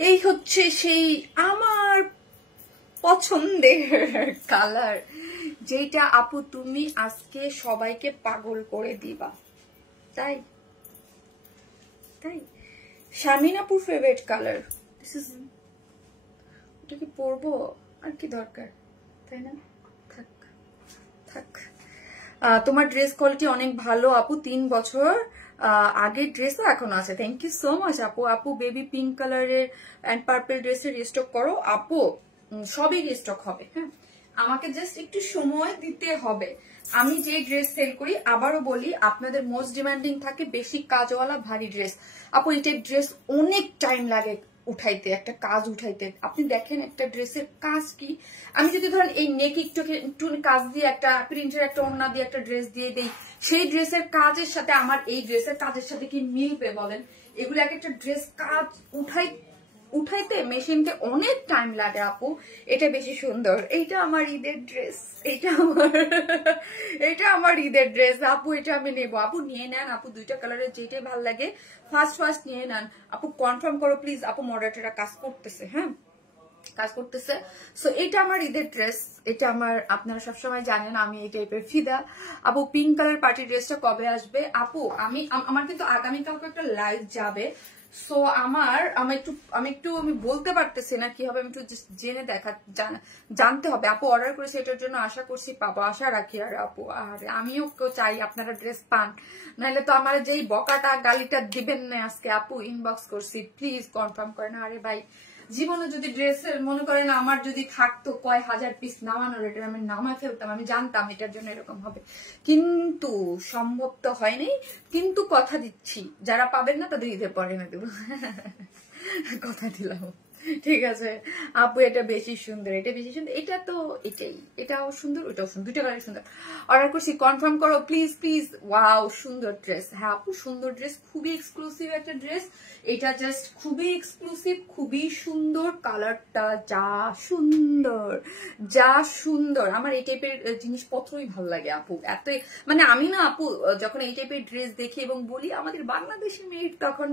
এই হচ্ছে সেই আমার পছন্দের কালার, যেটা আপু তুমি আজকে সবাইকে পাগল করে দিবা, তাই তাই শারমিন আপুর ফেভারিট কালার, ওটা কি পরবো, আর কি দরকার, তাই না, থাক থাক। তোমার ড্রেস কোয়ালিটি অনেক ভালো আপু, 3 বছর আগের ড্রেসও এখন আছে। থ্যাংক ইউ সো মাচ আপু। আপু বেবি পিঙ্ক কালারের অ্যান্ড পার্পল ড্রেসের রিস্টক করো আপু, সবই রিস্টক হবে, হ্যাঁ আমাকে জাস্ট একটু সময় দিতে হবে। আমি যে ড্রেস সেল করি, আবারও বলি আপনাদের মোস্ট ডিমান্ডিং থাকে বেশি কাজওয়ালা ভারী ড্রেস। আপু এই টাইপ ড্রেস অনেক টাইম লাগে, উঠাইতে, একটা কাজ উঠাইতে। আপনি দেখেন একটা ড্রেসের কাজ কি, আমি যদি ধরেন এই নেক একটু কাজ দিয়ে একটা প্রিন্টের একটা ওড়না দিয়ে একটা ড্রেস দিয়ে দেই, সেই ড্রেসের কাজের সাথে আমার এই ড্রেসের কাজের সাথে কি মিলবে বলেন? এগুলো এক একটা ড্রেস কাজ উঠাইতে মেশিনকে অনেক টাইম লাগে আপু। এটা বেশি সুন্দর, এইটা আমার ঈদের ড্রেস, এটা আমার ঈদের ড্রেস আপু, এটা আমি নেবো। আপু নিয়ে নেন আপু, দুইটা কালারের যেটাই ভালো লাগে ফার্স্ট নিয়ে নেন আপু। কনফার্ম করো প্লিজ আপু, মডারেটররা কাজ করতেছে, হ্যাঁ কাজ করতেছে। সো এটা আমার ঈদের ড্রেস, এটা আমার, আপনারা সবসময় জানেন আমি এই টাইপের ফিদা। আপু পিঙ্ক কালার পার্টি ড্রেসটা কবে আসবে? আপু আমার কিন্তু আগামীকালকে একটা লাইভ যাবে। সো আমি বলতে পারতেছি না কি হবে, আমি একটু জেনে জানতে হবে। আপু অর্ডার করেছি, এটার জন্য আশা করছি পাবো, আশা রাখি। আর আপু আর আমিও চাই আপনারা ড্রেস পান, নাহলে তো আমার যেই বকাটা গালিটা দিবেন না আজকে। আপু ইনবক্স করছি, প্লিজ কনফার্ম করেন। আরে ভাই জীবনে যদি ড্রেসের মনে করেন আমার যদি থাকতো কয় হাজার পিস নামানোর, এটা আমি নামায় ফেলতাম, আমি জানতাম এটার জন্য এরকম হবে, কিন্তু সম্ভব তো হয়নি। কিন্তু কথা দিচ্ছি যারা পাবেন না তাদের ঈদের পরে এনে দেবো, কথা দিলাম, ঠিক আছে আপু। এটা বেশি সুন্দর, এটা বেশি সুন্দর, এটা তো এটাও সুন্দর, ওটাও সুন্দর, দুইটা কালার সুন্দর। অর্ডার করছি, কনফার্ম করো প্লিজ প্লিজ। ওয়াও সুন্দর ড্রেস, হ্যাঁ আপু সুন্দর ড্রেস, খুবই এক্সক্লুসিভ একটা ড্রেস। এটা জাস্ট খুবই এক্সক্লুসিভ, খুবই সুন্দর, কালারটা যা সুন্দর। আমার এই টাইপের জিনিসপত্রই ভালো লাগে আপু, এতই মানে আমি না আপু যখন এই টাইপের ড্রেস দেখি এবং বলি আমাদের বাংলাদেশের মেয়ে, তখন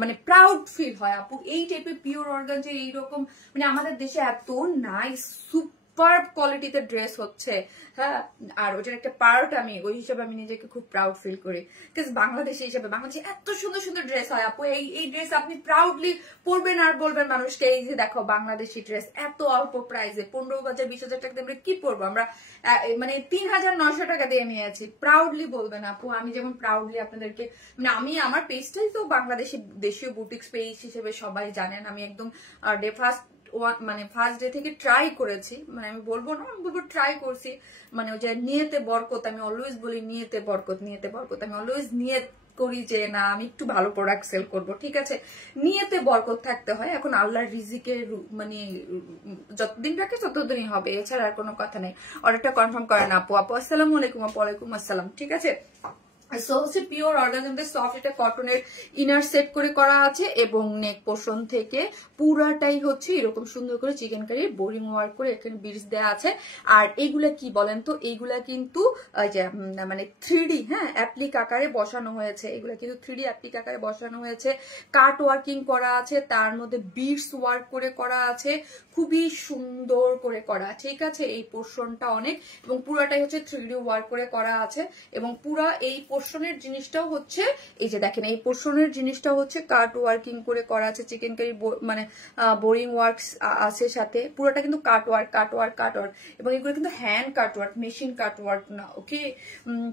মানে প্রাউড ফিল হয় আপু। এই টাইপের পিওর অর্গানজা এইরকম মানে আমাদের দেশে এত নাইস সুপার কোয়ালিটিতে ড্রেস হচ্ছে, হ্যাঁ। আর ওটার একটা পার্ট আমি ওই হিসাবে আমি নিজেকে খুব প্রাউড ফিল করি, বিকজ বাংলাদেশি হিসাবে বাংলাদেশে এত সুন্দর সুন্দর ড্রেস হয় আপু। এই ড্রেস আপনি প্রাউডলি পরবেন আর বলবেন মানুষকে এই যে দেখো বাংলাদেশি ড্রেস এত অল্প প্রাইসে, 15,000 20,000 টাকা দিয়ে আমরা কি পরবো, আমরা মানে 3,900 টাকা দিয়ে নিয়েছি, প্রাউডলি বলবেন আপু। আমি যেমন প্রাউডলি আপনাদেরকে মানে আমি আমার পেজটাই তো বাংলাদেশি দেশীয় বুটিক্স পেজ হিসেবে সবাই জানেন। আমি একদম ফার্স্ট ডে থেকে ট্রাই করেছি, মানে আমি বলবো না, আমি বলবো ট্রাই করছি। মানে ওই যে নিয়েতে বরকত, আমি অলওয়েজ বলি নিয়েতে বরকত, আমি অলওয়েজ নিয়ত করি যে না আমি একটু ভালো প্রোডাক্ট সেল করব, ঠিক আছে, নিয়েতে বরকত থাকতে হয়। এখন আল্লাহর রিজিকের মানে যতদিন রাখে ততদিনই হবে, এছাড়া আর কোনো কথা নেই। অর্ডারটা কনফার্ম করেন আপু। আসসালামু আলাইকুম। ওয়ালাইকুম আসসালাম, ঠিক আছে। সো হচ্ছে পিওর অর্গানজা সফট, এটা কটনের ইনার সেট করে করা আছে এবং নেক পোর্শন থেকে পুরাটাই হচ্ছে এরকম সুন্দর করে চিকেন কারি বোরিং ওয়ার্ক করে এখানে বিটস দেওয়া আছে। আর এইগুলা কি বলেন তো, এইগুলা কিন্তু মানে 3D হ্যাঁ অ্যাপ্লিক আকারে বসানো হয়েছে, এগুলা কিন্তু 3D অ্যাপ্লিক আকারে বসানো হয়েছে, কাট ওয়ার্কিং করা আছে, তার মধ্যে বিটস ওয়ার্ক করে করা আছে, খুবই সুন্দর করে করা, ঠিক আছে। এই পোর্শনটা অনেক এবং পুরাটাই হচ্ছে 3D ওয়ার্ক করে করা আছে এবং পুরা এই পোর্শনের জিনিসটাও হচ্ছে এই যে দেখেন, এই পোর্শনের জিনিসটাও হচ্ছে কাট ওয়ার্কিং করে করা আছে, চিকেন কারি মানে বোরিং ওয়ার্কস আছে সাথে, পুরোটা কিন্তু কাট ওয়ার্ক এবং এগুলো কিন্তু হ্যান্ড কাট ওয়ার্ক, মেশিন কাট ওয়ার্ক না, ওকে।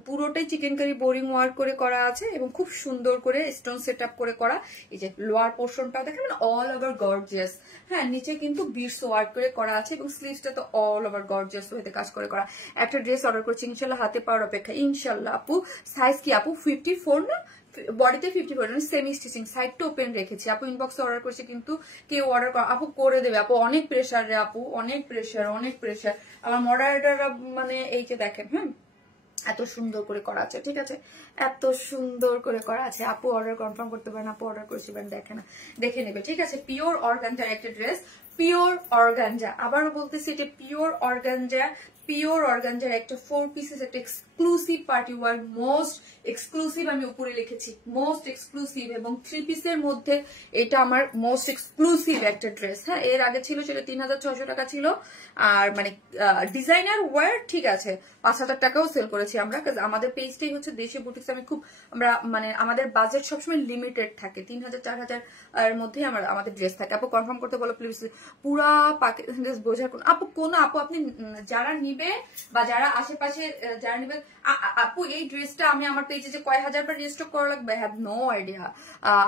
পুরোটাই চিকেন কারি বোরিং ওয়ার্ক করে করা আছে এবং খুব সুন্দর করে স্টোন সেট আপ করে করা। এই যে লোয়ার পোর্শনটাও দেখেন মানে অল ওভার গর্জিয়াস, হ্যাঁ নিচে কিন্তু বিটস ওয়ার্ক করে করা আছে এবং স্লিভসটা তো অল ওভার গর্জিয়াস ওয়েতে কাজ করে করা। একটা ড্রেস অর্ডার করছি ইনশাল্লাহ, হাতে পাওয়ার অপেক্ষা ইনশাল্লাহ আপু। সাইজ কি আপু 54 না, বডিতে 54, সেমি স্টিচিং, সাইডটা ওপেন রেখেছি আপু। ইনবক্সে অর্ডার করছে কিন্তু কেউ অর্ডার আপু করে দেবে আপু, অনেক প্রেশার রে আপু, অনেক প্রেশার। আমার মডারেটররা মানে এই যে দেখেন, হ্যাঁ এত সুন্দর করে করা আছে, ঠিক আছে, এত সুন্দর করে করা আছে আপু। অর্ডার কনফার্ম করতে পারেন আপু, অর্ডার করেছিলেন দেখে নেবে, ঠিক আছে। পিওর অর্গানজার একটা ড্রেস, পিওর অর্গানজা, আবারও বলতেছি এটা পিওর অর্গানজার একটা 4 পিসেস একটা exclusive party war, most exclusive, আমি উপরে লিখেছি মোস্ট এক্সক্লুসিভ, এবং 3 পিসের মধ্যে এটা আমার মোস্ট এক্সক্লুসিভ একটা ড্রেস, হ্যাঁ। এর আগে ছিল সেটা 3,600 টাকা ছিল, আর মানে ডিজাইনার ওয়ার ঠিক আছে 5,000 টাকাও সেল করেছি আমরা, আমাদের পেজটাই হচ্ছে দেশীয় বুটিক্স। আমরা মানে আমাদের বাজেট সবসময় লিমিটেড থাকে, 3,000 4,000 এর মধ্যে আমাদের ড্রেস থাকে। আপু কনফার্ম করতে বলো প্লিজ, পুরা পাকিস্তান ড্রেস বোঝার কোন আপু আপনি যারা নিবে বা যারা আশেপাশে যারা নিবে, আপু এই ড্রেসটা আমি আমার পেজে যে কয় হাজার বার রিস্টক করা লাগবে, হ্যাভ নো আইডিয়া।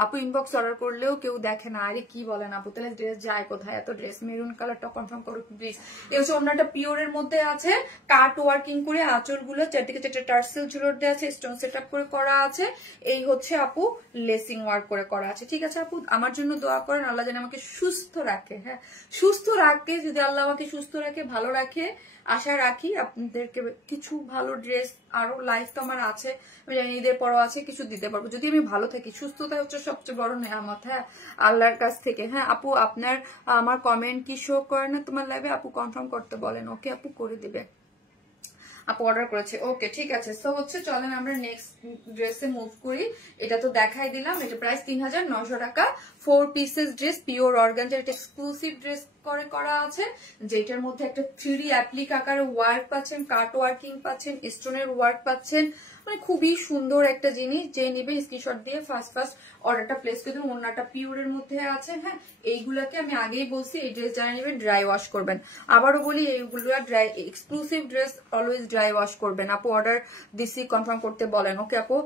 আপু ইনবক্স অর্ডার করলেও কেউ দেখে না। আরে কি বলেন আপু, তাহলে ড্রেস যায় কোথায়? এত ড্রেস মেরুন কালারটা কনফার্ম করো প্লিজ। এই হচ্ছে ওনাটা পিওরের মধ্যে আছে, কাট ওয়ার্কিং করে আঁচলগুলো চারদিকে চারটে টার্সেল ঝুলোর দেওয়া আছে, স্টোন সেট আপ করে করা আছে। এই হচ্ছে আপু লেসিং ওয়ার্ক করে করা আছে। ঠিক আছে আপু, আমার জন্য দোয়া করেন, আল্লাহ যেন আমাকে সুস্থ রাখে। হ্যাঁ, সুস্থ রাখে, যদি আল্লাহ আমাকে সুস্থ রাখে, ভালো রাখে, আশা রাখি আপনাদেরকে কিছু ভালো ড্রেস, আরো লাইফ তো আমার আছে, আমি জানি ঈদের পরও আছে, কিছু দিতে পারবো যদি আমি ভালো থাকি। সুস্থতা হচ্ছে সবচেয়ে বড় নেয়ামত, হ্যাঁ, আল্লাহর কাছ থেকে। হ্যাঁ আপু, আপনার আমার কমেন্ট কি শো করে না তোমার লাইভে? আপু কনফার্ম করতে বলেন। ওকে আপু, করে দিবে। আপু অর্ডার করেছে, ওকে ঠিক আছে। সো হচ্ছে চলেন আমরা নেক্সট ড্রেসে মুভ করি। এটা তো দেখাই দিলাম, এটা প্রাইস 3900 টাকা, 4 পিসেস ড্রেস, পিওর অর্গানজার, এটা এক্সক্লুসিভ ড্রেস করে করা আছে, যেটার মধ্যে একটা 3D অ্যাপ্লিক আকারে ওয়ার্ক পাচ্ছেন, কাট ওয়ার্কিং পাচ্ছেন, স্টোনের ওয়ার্ক পাচ্ছেন, মানে খুবই সুন্দর একটা জিনিস। যে নিবে স্ক্রিনশট দিয়ে ফার্স্ট অর্ডারটা প্লেস করে দেবেন। ওনাটা পিওরের মধ্যে আছে। হ্যাঁ, এইগুলাকে আমি আগেই বলছি, এই ড্রেস যারা নেবেন ড্রাই ওয়াশ করবেন। আবারও বলি, এইগুলো dry, exclusive dress always dry wash করবেন। আপু অর্ডার দিছি, কনফার্ম করতে বলেন। ওকে আপু,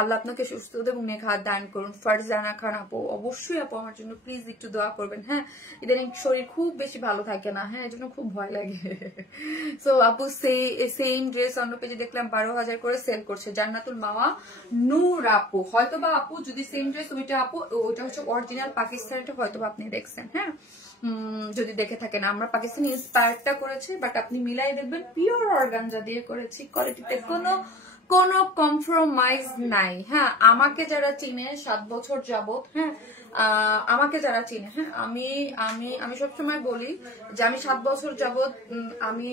আল্লাহ আপনাকে সুস্থ এবং নেখাত দান করুন। ফারজানা খান আপু, অবশ্যই আপু আমার জন্য প্লিজ একটু দোয়া করবেন। হ্যাঁ, ইদানিং শরীর খুব বেশি ভালো থাকে না, হ্যাঁ, এই জন্য খুব ভয় লাগে। সো আপু সেম ড্রেস অন্য পেজে দেখলাম 12,000 করে সেল করছে, জান্নাতুল মাওয়া নূর আপু। হয়তোবা আপু যদি সেম ড্রেস, ওইটা আপু ওইটা হচ্ছে অরিজিনাল পাকিস্তানিটা, হয়তোবা আপনি দেখছেন। হ্যাঁ, যদি দেখে থাকেন, আমরা পাকিস্তানি ইন্সপায়ার্ডটা করেছি, বাট আপনি মিলাই দেখবেন পিওর অর্গানজা দিয়ে করেছি, কোয়ালিটিতে কোনো কম্প্রোমাইজ নাই। হ্যাঁ, আমাকে যারা চিনে 7 বছর যাবত, হ্যাঁ, আমাকে যারা চিনে, হ্যাঁ, আমি আমি আমি সবসময় বলি যে আমি 7 বছর যাবত আমি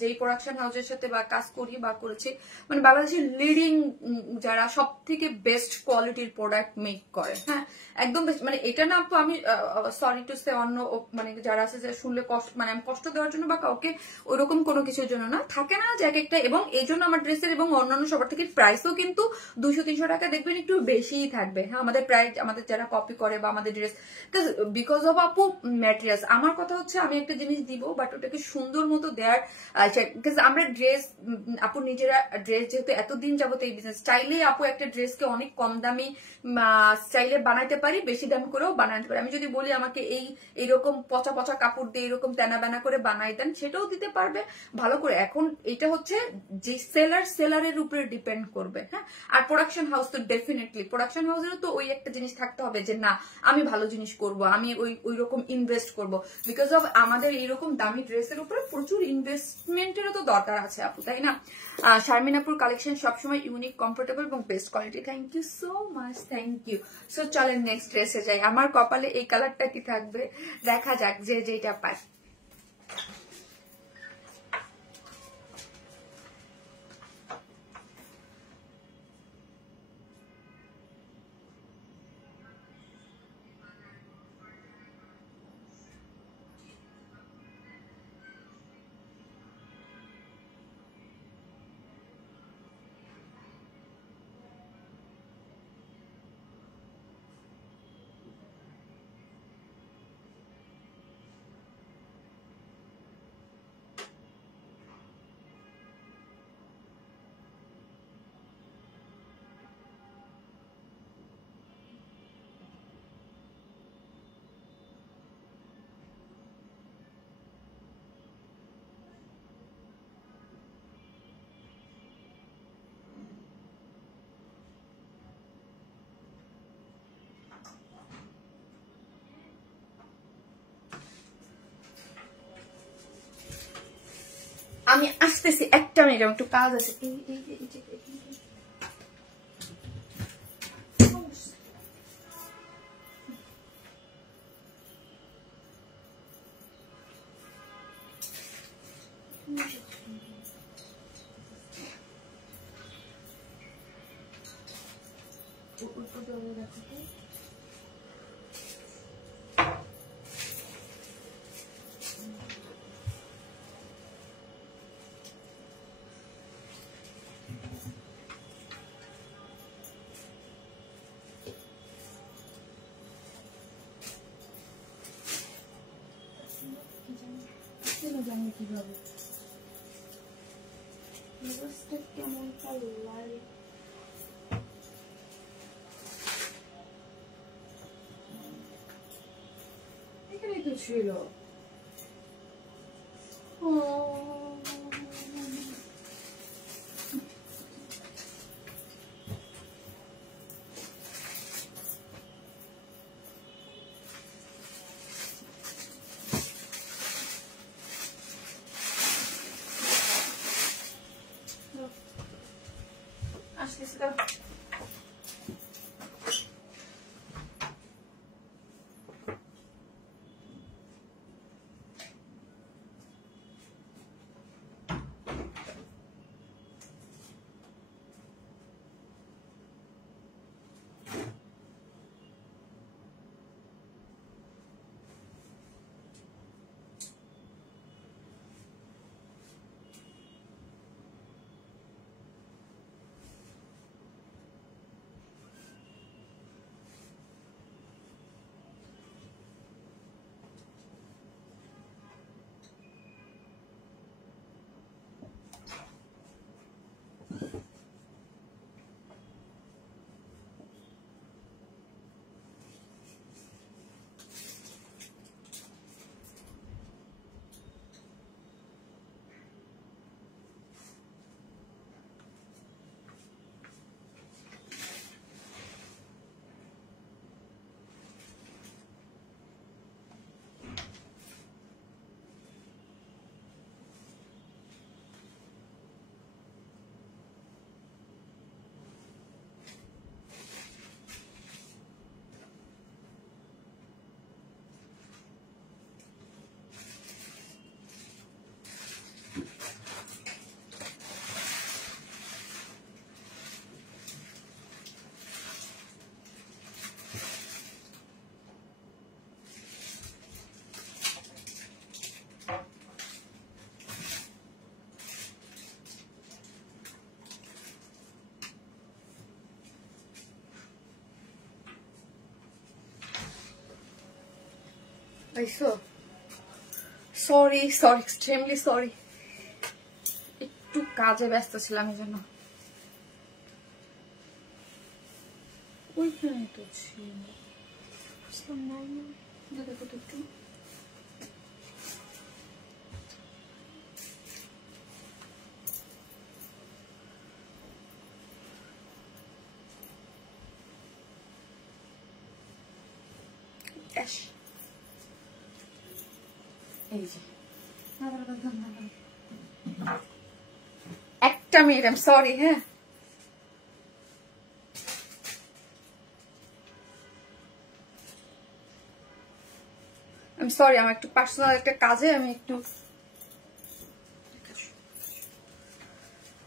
যেই প্রোডাকশন হাউসের সাথে বা কাজ করি বা করেছি, মানে বাংলাদেশের লিডিং যারা সব থেকে বেস্ট কোয়ালিটির প্রোডাক্ট মেক করে। হ্যাঁ, একদম মানে এটা না আপু, আমি সরি টু সে, অন্য মানে যারা আছে যে শুনলে কষ্ট, মানে আমি কষ্ট দেওয়ার জন্য বা কাউকে ওইরকম কোনো কিছুর জন্য না, থাকে না যে এক একটা, এবং এই জন্য আমার ড্রেসের এবং অন্যান্য সবার থেকে প্রাইসও কিন্তু 200-300 টাকা দেখবেন একটু বেশিই থাকবে। হ্যাঁ, আমাদের প্রাইস, আমাদের যারা কপি করে বা আমাদের ড্রেস, বিকজ অফ আপু ম্যাটেরিয়ালস। আমার কথা হচ্ছে আমি একটা জিনিস দিব, বাট ওটাকে সুন্দর মতো দেওয়ার, আমরা ড্রেস, আপু নিজেরা ড্রেস যেহেতু এতদিন যাবত এই বিজনেস, চাইলে আপু একটা ড্রেসকে অনেক কম দামি চাইলে বানাইতে পারি, বেশি দাম করেও বানাতে পারি। আমি যদি বলি আমাকে এইরকম পচা পচা কাপড় দিয়ে এরকম তেনা বেনা করে বানাই দেন, সেটাও দিতে পারবে ভালো করে। এখন এটা হচ্ছে যে সেলারের উপরে ডিপেন্ড করবে। হ্যাঁ, আর প্রোডাকশন হাউস তো ডেফিনেটলি, প্রোডাকশন হাউসেরও তো ওই একটা জিনিস থাকতে হবে যে না, আমি ভালো জিনিস করব, আমি ওই রকম ইনভেস্ট করব। বিকজ অফ আমাদের এইরকম দামি ড্রেসের উপরে প্রচুর ইনভেস্টমেন্টেরও তো দরকার আছে আপু, তাই না? শারমিন আপুর কালেকশন সবসময় ইউনিক, কমফোর্টেবল এবং best quality. Thank you so much, thank you. So চলেন নেক্সট ড্রেসে যাই। আমার কপালে এই কালারটা কি থাকবে, দেখা যাক, যে যেটা পায়। আমি আসতেছি, একটা মিনিট, একটু কাজ আছে। জানি কিভাবে কেমন কালার, এখানেই তো ছিল। আসতেছি তো। সরি সরি, এক্সট্রিমলি সরি, একটু কাজে ব্যস্ত ছিলাম এই জন্য। ওইখানে তো ছিল, দেখো তো একটু। এই যে একটা মিনিট, আই এম সরি। হ্যাঁ, আমি সরি, আমার একটু পার্সোনাল একটা কাজে আমি একটু।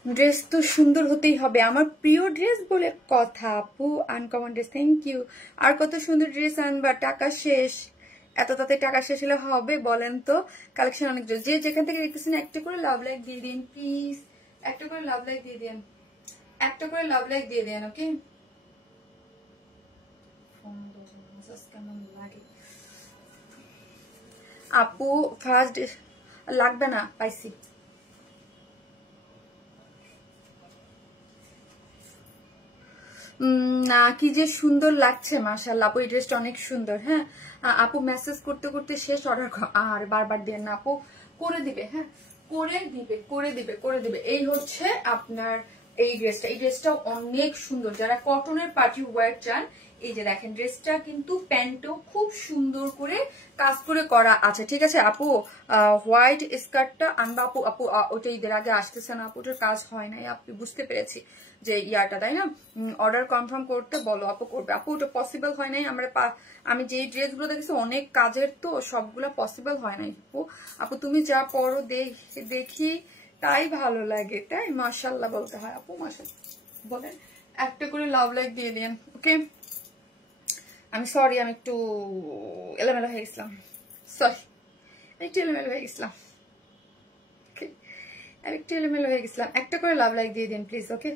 ড্রেস তো সুন্দর হতেই হবে, আমার প্রিয় ড্রেস বলে কথা আপু, আনকমন ড্রেস, থ্যাংক ইউ। আর কত সুন্দর ড্রেস আনবা, টাকা শেষ, এত তাতে টাকা শেষ হলে হবে বলেন তো? কালেকশন অনেক ড্রেস, যে যেখান থেকে দেখতেছেন একটা করে লাভ লাইক দিয়ে দিন প্লিজ, একটা করে লাভ লাইক দিয়ে দিন, একটা করে লাভ লাইক দিয়ে দেন। ওকে, কেমন লাগে আপু? ফার্স্ট লাগবে না, পাইছি। না, কি যে সুন্দর লাগছে, মাশাআল্লাহ আপু, এই ড্রেসটা অনেক সুন্দর। হ্যাঁ আপু, মেসেজ করতে করতে শেষ, অর্ডার আর বারবার দিয়ে না আপু, করে দিবে। হ্যাঁ, করে দিবে, করে দিবে, করে দিবে। এই হচ্ছে আপনার এই ড্রেসটা, এই ড্রেসটা অনেক সুন্দর। যারা কটনের পার্টি ওয়্যার চান, এই যে দেখেন ড্রেসটা কিন্তু প্যান্টও খুব সুন্দর করে কাজ করে করা আছে। ঠিক আছে আপু, হোয়াইট স্কার্টটা আনবা আপু। আপু ওটা ঈদের আগে আসতেছে না আপু, ওটার কাজ হয় নাই, আপনি বুঝতে পেরেছি যে ইয়াটা, তাই না? অর্ডার কনফার্ম করতে বলো আপু, করবে আপু। ওটা পসিবল হয় নাই, আমি যেই ড্রেসগুলো দেখেছি অনেক কাজের, তো সবগুলো পসিবল হয় নাই আপু। আপু তুমি যা পরো দেখি তাই ভালো লাগে, তাই মাশাআল্লাহ বলতে হয় আপু, মাশাআল্লাহ বলেন। একটা করে লাভ লাইক দিয়ে দিন। ওকে, আমি সরি, আমি একটু এলোমেলো হয়ে গেছিলাম, সরি, একটু এলোমেলো হয়ে গেছিলাম, একটু এলোমেলো হয়ে গেছিলাম। একটা করে লাভ লাইক দিয়ে দিন প্লিজ। ওকে,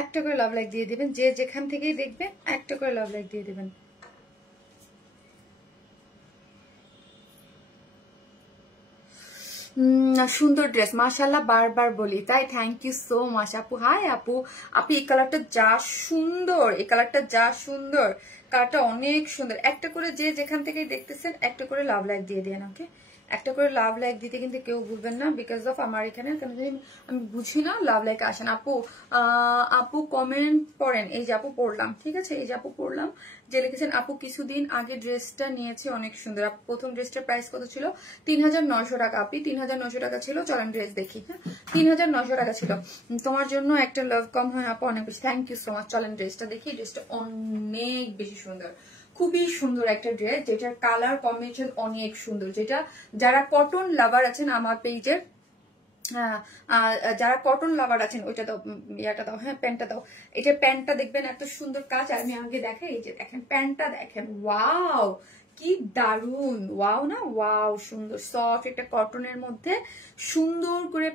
একটা করে লাভ লাইক দিয়ে দিবেন, যে যেখান থেকেই দেখবেন একটা করে লাভ লাইক দিয়ে দিবেন। সুন্দর ড্রেস মাশাআল্লাহ, বারবার বলি তাই। থ্যাংক ইউ সো মাচ আপু। হাই আপু, আপনি এই কালারটা যা সুন্দর, এই কালারটা যা সুন্দর, কালারটা অনেক সুন্দর। একটা করে যে যেখান থেকে দেখতেছেন একটা করে লাভ লাইক দিয়ে দেন, ওকে? একটা করে লাভ লাইক দিতে কিন্তু কেউ ভুলবেন না, বিকজ অফ আমার এখানে আমি বুঝি না লাভ লাইক আসেন। আপু আপু কমেন্ট পড়েন। এই যে আপু পড়লাম, ঠিক আছে? এই যে আপু পড়লাম, যে লিখেছেন আপু কিছুদিন আগে ড্রেসটা নিয়েছি অনেক সুন্দর। প্রথম ড্রেসটার প্রাইস কত ছিল? 3900 টাকা। আপনি 3900 টাকা ছিল। চলেন ড্রেস দেখি। হ্যাঁ, 3900 টাকা ছিল। তোমার জন্য একটা লাভ কম হয় আপু, অনেক বেশি। Thank you so much. চলেন ড্রেসটা দেখি। ড্রেসটা অনেক বেশি সুন্দর, খুবই সুন্দর একটা ড্রেস, যেটার কালার কম্বিনেশন অনেক সুন্দর। যেটা যারা কটন লাভার আছেন আমার পেজের, যারা কটন লাভার আছেন, ওইটা দাও, ইয়াটা দাও, হ্যাঁ প্যান্টটা দাও। এটা প্যান্টটা দেখবেন এত সুন্দর কাজ। আমি আগে দেখাই, এই যে দেখেন প্যান্টটা দেখেন, ওয়াও কি দারুন, ওয়াও না, ওয়াও সুন্দর সফট একটা কটনের মধ্যে সুন্দর করে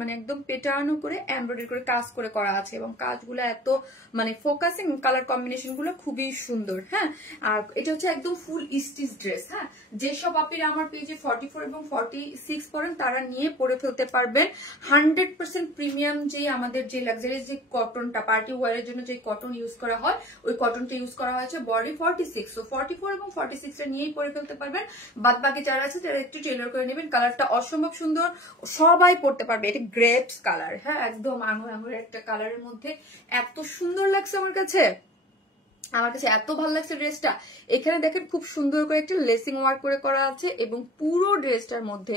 মানে একদম পেটানো করে এমব্রয়ডারি করে কাজ করে করা আছে, এবং কাজগুলো এত মানে ফোকাসিং, কালার কম্বিনেশন গুলো খুবই সুন্দর। হ্যাঁ, আর এটা হচ্ছে একদম ফুল স্টিচ ড্রেস। হ্যাঁ, যেসব আপনারা আমার পেজে 44 এবং 46 পরেন তারা নিয়ে পরে ফেলতে পারবেন। 100% প্রিমিয়াম যে আমাদের যে লাক্সারিয়াস যে কটনটা পার্টি ওয়ারের জন্য যে কটন ইউজ করা হয়, ওই কটনটা ইউজ করা হয়েছে বডি 46। সো 44 এবং 46 এর নিয়েই পরে ফেলতে পারবেন। বাদ বাকি যারা আছে তারা একটু টেইলর করে নেবেন। কালারটা অসম্ভব সুন্দর, সবাই পরতে পারবে। এটা গ্রেপস কালার, হ্যাঁ একদম আঙুর আঙুরের একটা কালারের মধ্যে এত সুন্দর লাগছে আমার কাছে। আমার কাছে এত ভালো লাগছে ড্রেসটা। এখানে দেখেন খুব সুন্দর করে একটা লেসিং ওয়ার্ক করে করা আছে, এবং পুরো ড্রেসটার মধ্যে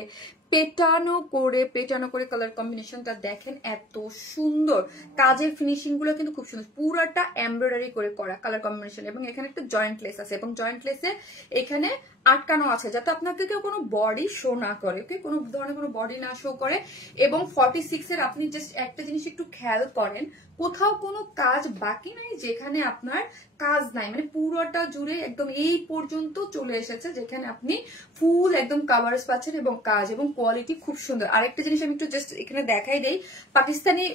পেটানো করে কালার কম্বিনেশনটা দেখেন এত সুন্দর। কাজের ফিনিশিং গুলো কিন্তু খুব সুন্দর, পুরাটা এমব্রয়ডারি করে করা কালার কম্বিনেশন। এবং এখানে একটা জয়েন্ট লেস আছে, এবং জয়েন্ট লেসে এখানে আটকানো আছে যাতে আপনাকে কেউ কোনো বডি শো না করে, ওকে? কোনো ধরনের কোনো বডি না শো করে। এবং 46 এর আপনি জাস্ট একটা জিনিস একটু খেয়াল করেন, কোথাও কোনো কাজ বাকি নাই যেখানে আপনার কাজ নাই, মানে পুরোটা জুড়ে একদম এই পর্যন্ত চলে এসেছে, যেখানে আপনি ফুল একদম কাভারেজ পাচ্ছেন, এবং কাজ এবং কোয়ালিটি খুব সুন্দর। আরেকটা জিনিস আমি একটু জাস্ট এখানে দেখাই দেই, পাকিস্তানি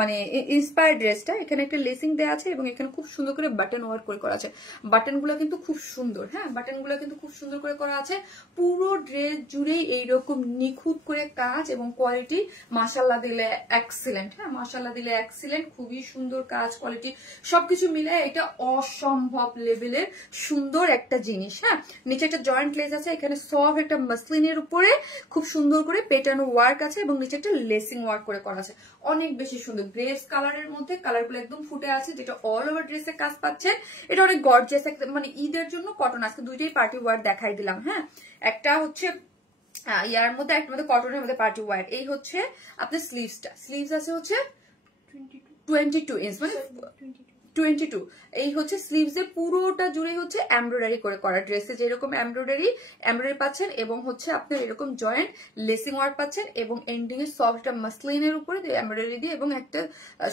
মানে ইন্সপায়ার্ড ড্রেসটা, এখানে একটা লেসিং দেওয়া আছে, এবং এখানে খুব সুন্দর করে বাটন ওয়ার্ক করে করা আছে। বাটন গুলো কিন্তু খুব সুন্দর, হ্যাঁ বাটন গুলো কিন্তু খুব সুন্দর করে করা আছে। পুরো ড্রেস জুড়েই এইরকম নিখুঁত করে কাজ, এবং কোয়ালিটি মাশাআল্লাহ দিলে এক্সিলেন্ট। হ্যাঁ, মাশাআল্লাহ দিলে এক্সিলেন্ট, খুবই সুন্দর কাজ, কোয়ালিটি সবকিছু মিলে এটা অসম্ভব লেভেলের সুন্দর একটা জিনিস। হ্যাঁ, নিচে একটা জয়েন্ট লেস আছে, এখানে সফট একটা মাসলিনের উপরে খুব সুন্দর করে পেটানো ওয়ার্ক আছে, এবং নিচে একটা লেসিং ওয়ার্ক করে করা আছে, অনেক বেশি সুন্দর। গ্রেপস কালারের মধ্যে কালারগুলো একদম ফুটে আছে, যেটা অল ওভার ড্রেসে কাজ পাচ্ছেন। এটা অনেক গর্জিয়াস, মানে ঈদের জন্য কটন। আজকে দুইটাই পার্টি ওয়ার দেখাই দিলাম। হ্যাঁ, একটা হচ্ছে ইয়ার মধ্যে, একটা মধ্যে কটনের মধ্যে পার্টি ওয়ার। এই হচ্ছে আপনার স্লিভসটা, স্লিভস আছে হচ্ছে 22 ইঞ্চ, মানে 22। এই হচ্ছে স্লিভস এর পুরোটা জুড়ে হচ্ছে এমব্রয়ডারি করে করা। ড্রেসে যেরকম এমব্রয়ডারি পাচ্ছেন, এবং হচ্ছে আপনার এরকম জয়েন্ট লেসিং ওয়ার্ক পাচ্ছেন, এবং এন্ডিং এর সফট একটা মাসলিনের উপরে এমব্রয়ডারি দিয়ে এবং একটা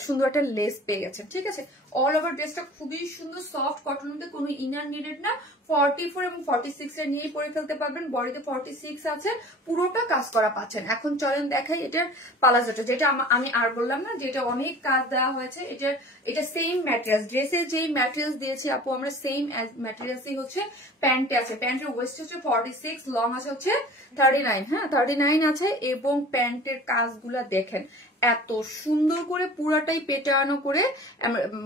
সুন্দর একটা লেস পেয়ে গেছেন। ঠিক আছে, অল ওভার ড্রেসটা খুবই সুন্দর, সফট কটন মধ্যে, কোনো ইনার নিডেড না। 44 এবং 46 এর নিয়েই পরে ফেলতে পারবেন। বডিতে 46 আছে, পুরোটা কাজ করা পাচ্ছেন। এখন চলেন দেখাই এটার পালাজোটা, যেটা আমি আর বললাম না, যেটা অনেক কাজ দেওয়া হয়েছে। এটা সেম ম্যাটেরিয়ালস, ড্রেসে যেই ম্যাটেরিয়ালস দিয়েছি আপু আমরা, সেম ম্যাটেরিয়ালসই হচ্ছে প্যান্টে আছে। প্যান্টের ওয়েস্ট হচ্ছে 46, লং আছে হচ্ছে 39। হ্যাঁ, 39 আছে, এবং প্যান্টের কাজগুলা দেখেন এত সুন্দর করে পুরাটাই পেটানো করে,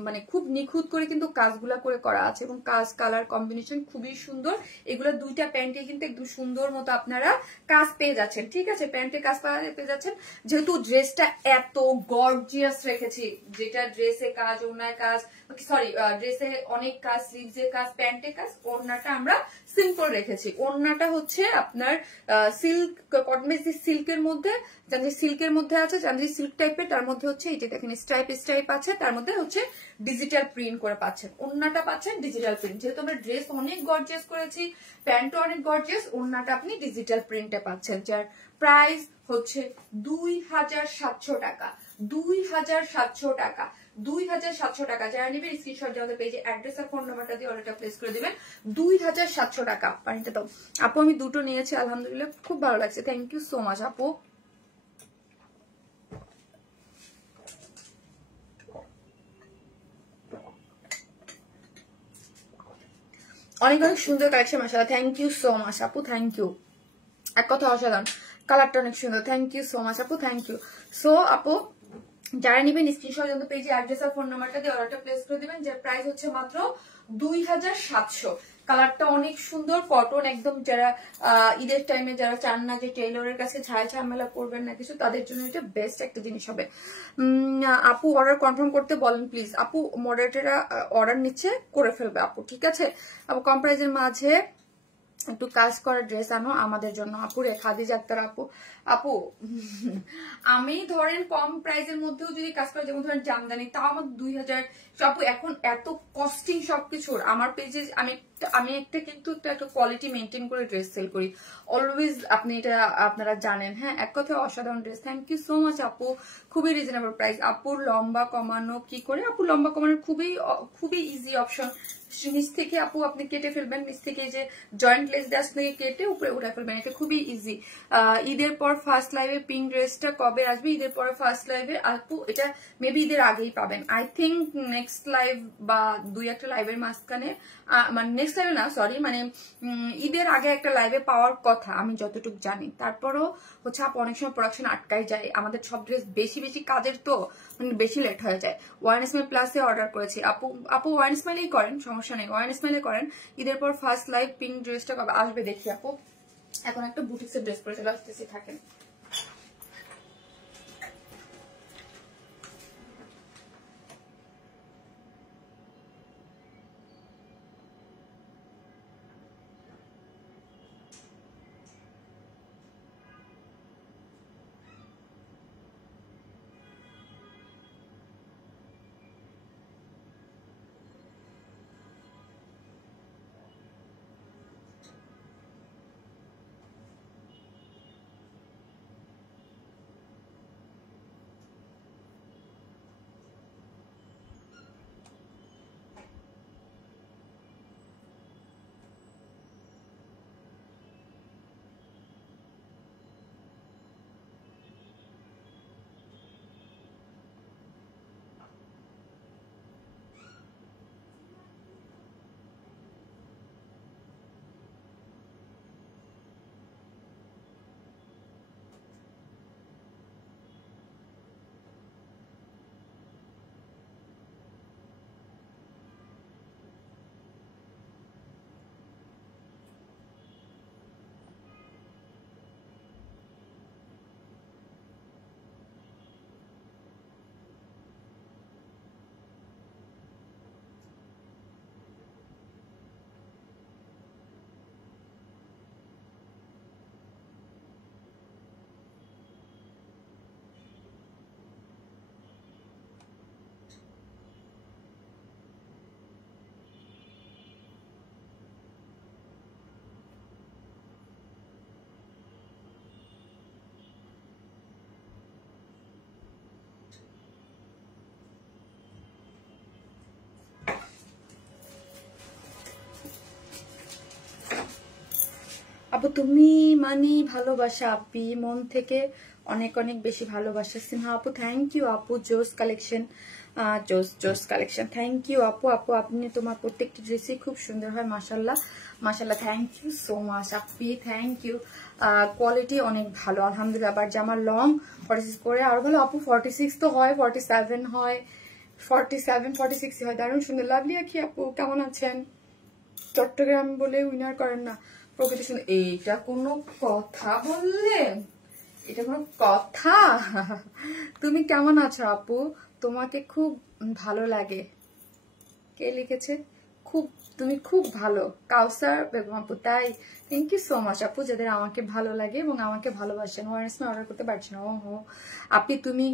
মানে খুব নিখুঁত করে কিন্তু কাজগুলা করে করা আছে, এবং কাজ কালার কম্বিনেশন খুবই সুন্দর। এগুলো দুইটা প্যান্টে কিন্তু একদম সুন্দর মতো আপনারা কাজ পেয়ে যাচ্ছেন। ঠিক আছে, প্যান্টে কাজ পেয়ে যাচ্ছেন। যেহেতু ড্রেসটা এত গর্জিয়াস রেখেছি, যেটা ড্রেসে কাজ, ওড়নায় কাজ, সরি ড্রেসে অনেক কাজ, স্লিভসে কাজ, প্যান্টে কাজ, ওড়নাটা আমরা সিম্পল রেখেছি। ওড়নাটা হচ্ছে আপনার সিল্ক কটন বেস সিল্কের মধ্যে, সিল্কের মধ্যে আছে, সিল্ক টাইপের, তার মধ্যে হচ্ছে এই যে দেখেন স্ট্রাইপ আছে, তার মধ্যে হচ্ছে ডিজিটাল প্রিন্ট করে পাচ্ছেন। ওড়নাটা পাচ্ছেন ডিজিটাল প্রিন্ট। যেহেতু আমরা ড্রেস অনেক গর্জিয়াস করেছি, প্যান্টও অনেক গর্জিয়াস, ওড়নাটা আপনি ডিজিটাল প্রিন্টে পাচ্ছেন, যার প্রাইস হচ্ছে 2700 টাকা। 2700 টাকা, 2700 টাকা। যারা নেবেন স্ক্রিনশট দিয়ে আমাদের পেজে অ্যাড্রেস আর ফোন নাম্বারটা দিয়ে অর্ডারটা প্লেস করে দিবেন। 2700 টাকা। পানিটা দাও আপু, আমি দুটো নিয়েছি আলহামদুলিল্লাহ, খুব ভালো লাগছে। থ্যাংক ইউ সো মাচ আপু। অনেক অনেক সুন্দর কালেকশন মাশাআল্লাহ। থ্যাংক ইউ সো মাচ আপু, থ্যাংক ইউ। এক কথা অসাধারণ। কালারটা অনেক সুন্দর, থ্যাংক ইউ সো মাচ আপু, থ্যাংক ইউ। সো আপু যারা নিবেন স্ক্রিনশট যত পেজে অ্যাড্রেস আর ফোন নাম্বারটা দিয়ে অর্ডারটা প্লেস করে দিবেন, যার প্রাইস হচ্ছে মাত্র 2700। কালারটা অনেক সুন্দর, কটন একদম। যারা ঈদের টাইমে যারা চান না যে টেইলরের কাছে ছায়া ঝামেলা করবেন না কিছু, তাদের জন্য এটা বেস্ট একটা জিনিস হবে। আপু অর্ডার কনফার্ম করতে বলেন প্লিজ। আপু মডারেটররা অর্ডার নিচ্ছে, করে ফেলবে আপু, ঠিক আছে আপু। কম প্রাইজের মাঝে একটু কাজ করা ড্রেস আনো আমাদের জন্য আপু রে। খাদিজা আক্তার আপু, আপু আমি ধরেন কম প্রাইসের মধ্যেও যদি কাজ করা, যেমন ধরেন জামদানি, তাও আমার 2000। আপু এখন এত কস্টিং সবকিছুর, আমার পেজে আমি একটা কিন্তু একটা কোয়ালিটি মেনটেন করে ড্রেস সেল করি অলওয়েজ, আপনি এটা আপনারা জানেন। হ্যাঁ, এক কথায় অসাধারণ dress. Thank you so much আপু, খুবই রিজনেবল প্রাইস। আপুর লম্বা কমানো কি করে? আপু লম্বা কমানোর খুবই ইজি অপশন। নিচ থেকে আপু আপনি কেটে ফেলবেন, নিচ থেকে যে জয়েন্ট লেস ডাস থেকে কেটে উপরে উঠে ফেলবেন, এটা খুবই ইজি। ঈদের পর ফার্স্ট লাইভে পিঙ্ক ড্রেসটা কবে আসবে? ঈদের পর ফার্স্ট লাইভে আপু এটা মেবি ঈদের আগেই পাবেন আই থিঙ্ক। নেক্সট লাইভ বা 2-1 লাইভের মাঝখানে, মানে নেক্সট লাইভে না সরি, মানে ঈদের আগে একটা লাইভে পাওয়ার কথা আমি যতটুকু জানি। তারপরও হচ্ছে আপু অনেক সময় প্রোডাকশন আটকাই যায়, আমাদের সব ড্রেস বেশি কাজের তো মানে বেশি লেট হয়ে যায়। ওয়ান স্মাইল প্লাসে অর্ডার করেছি আপু ওয়ান স্মাইলেই করেন, সমস্যা নেই, ওয়ান স্মাইলে করেন। ঈদের পর ফার্স্ট লাইভ পিঙ্ক ড্রেসটা কবে আসবে দেখি আপু। এখন একটা বুটিক্সের ড্রেস পরে চলে আসতেছি, থাকেন। আপু তুমি মানে ভালোবাসা, আপি মন থেকে অনেক অনেক বেশি ভালোবাসা। সিনহা আপু থ্যাংক ইউ আপু, জোস কালেকশন, জোস কালেকশন, থ্যাংক ইউ আপু। আপনি তোমার প্রত্যেকটি ড্রেসই খুব সুন্দর হয়, মাশাল্লাহ মাশাল্লাহ, thank you so much Api, thank you. Quality অনেক ভালো আলহামদুলিল্লাহ। আবার জামা লং 46 করে আরো ভালো আপু, 46 তো হয়, 47 হয়, 47-46 হয়, দারুণ সুন্দর। লাভলি আখি আপু কেমন আছেন? চট্টগ্রাম বলে উইনার করেন না, প্রকৃতি সুন্দর। এইটা কোনো কথা বললেন? এটা কোনো কথা? তুমি কেমন আছো আপু? তোমাকে খুব ভালো লাগে। কে লিখেছে? তুমি খুব ভালো, কাউসার বেগম আপু। তাই থ্যাংক ইউ সো মাচ আপু, যাদের আমাকে ভালো লাগে এবং আমাকে ভালোবাসেন। ওয়ারেন্স অর্ডার করতে পারছি না। ওহো আপনি তুমি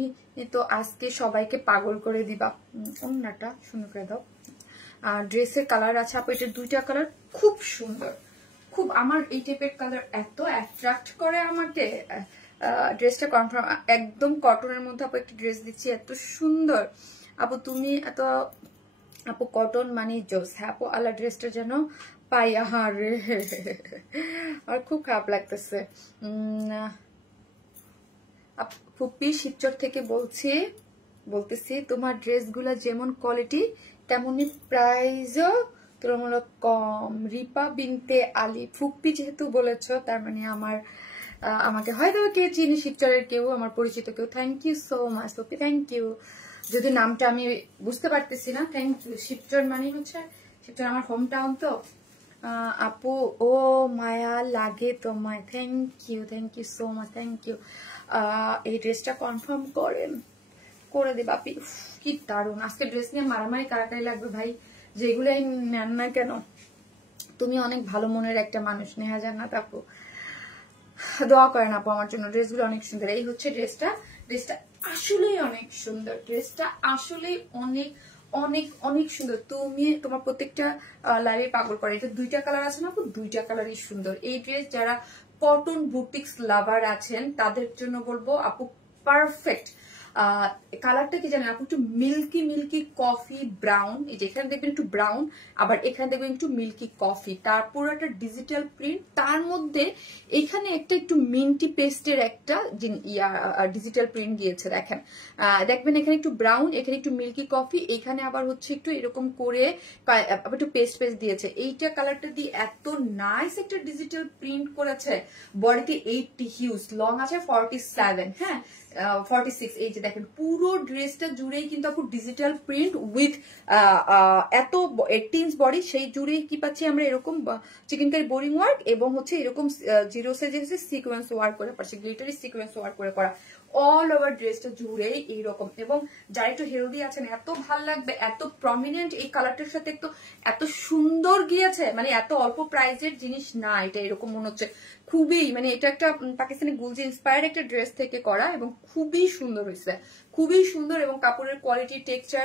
তো আজকে সবাইকে পাগল করে দিবা। অন্যটা সুন্দর করে দাও। ড্রেসের কালার আছে আপু, এটা 2টা কালার খুব সুন্দর, খুব আমার এই টাইপের কালার এত অ্যাট্রাক্ট করে আমাকে। ড্রেসটা কনফার্ম একদম কটনের মধ্যে আপু একটা ড্রেস দিচ্ছি, এত সুন্দর আপু। তুমি এত আপু কটন মানে জোস। হ্যাঁ আপু আল্লাহ ড্রেসটা যেন পাই। আরে আমার খুব খারাপ লাগতেছে। ফুপি শিবচর থেকে বলতেছি তোমার ড্রেসগুলা যেমন কোয়ালিটি তেমনি প্রাইসও তুলনামূলক কম। রিপা বিনতে আলী, ফুপি যেহেতু বলেছ তার মানে আমার আমাকে হয়তো কে চিনি, শিবচরের কেউ, আমার পরিচিত কেউ। Thank you so much okay, thank you. যদি নামটা আমি বুঝতে পারতেছি না, থ্যাংক ইউ। শিবচর মানে হচ্ছে, শিবচর আমার হোম টাউন তো। আপু ও মায়া লাগে তোমায়, thank you so much, thank you. এই ড্রেসটা কনফার্ম করে দে বাপি। কি দারুণ, আজকে ড্রেস নিয়ে মারামারি কারাকারি লাগবে ভাই, যেগুলো নেন না কেন। তুমি অনেক ভালো মনের একটা মানুষ নেহা জান্নাত আপু, দোয়া করেন আপু আমার জন্য। ড্রেসগুলো অনেক সুন্দর। এই হচ্ছে ড্রেসটা, ড্রেসটা আসলেই অনেক সুন্দর, ড্রেসটা আসলেই অনেক অনেক অনেক সুন্দর। তুমি তোমার প্রত্যেকটা লাইভে পাগল করে। এটা দুইটা কালার আছে না আপু, দুইটা কালারই সুন্দর। এই ড্রেস যারা কটন বুটিক্স লাভার আছেন তাদের জন্য বলবো আপু পারফেক্ট। কালারটা কি জানেন আপু, একটু মিল্কি মিল্কি কফি ব্রাউন। এই যে এখানে দেখবেন একটু ব্রাউন, আবার এখানে দেখবেন একটু মিল্কি কফি, তারপর একটা ডিজিটাল প্রিন্ট, তার মধ্যে এখানে একটা একটু মিন্টি পেস্টের একটা ডিজিটাল প্রিন্ট দিয়েছে। দেখবেন এখানে একটু ব্রাউন, এখানে একটু মিল্কি কফি, এখানে আবার হচ্ছে একটু এরকম করে আবার একটু পেস্ট দিয়েছে। এইটা কালারটা দিয়ে এত নাইস একটা ডিজিটাল প্রিন্ট করেছে। বডিতে 80 হিউজ, লং আছে 47, হ্যাঁ 46। এই যে দেখেন পুরো ড্রেসটা জুড়েই কিন্তু আপু ডিজিটাল প্রিন্ট উইথ এত 18 বডি, সেই জুড়েই কি পাচ্ছি আমরা এরকম চিকেনকারি বোরিং ওয়ার্ক এবং হচ্ছে এরকম জিরো সাইজে সিকোয়েন্স ওয়ার্ক করে পাচ্ছি, গ্লিটারি সিকোয়েন্স ওয়ার্ক করে করা। অল ওভার ড্রেসটা জুড়েই এইরকম। এবং যারা একটু হেলদি আছেন এত ভাল লাগবে, এত প্রমিনেন্ট এই কালারটার সাথে এত সুন্দর গিয়েছে, মানে এত অল্প প্রাইজের জিনিস না এটা, এরকম মনে হচ্ছে খুবই, মানে এটা একটা পাকিস্তানি গুলজি ইন্সপায়ার্ড একটা ড্রেস থেকে করা এবং খুবই সুন্দর হয়েছে, খুবই সুন্দর। এবং কাপড়ের কোয়ালিটি, টেক্সচার,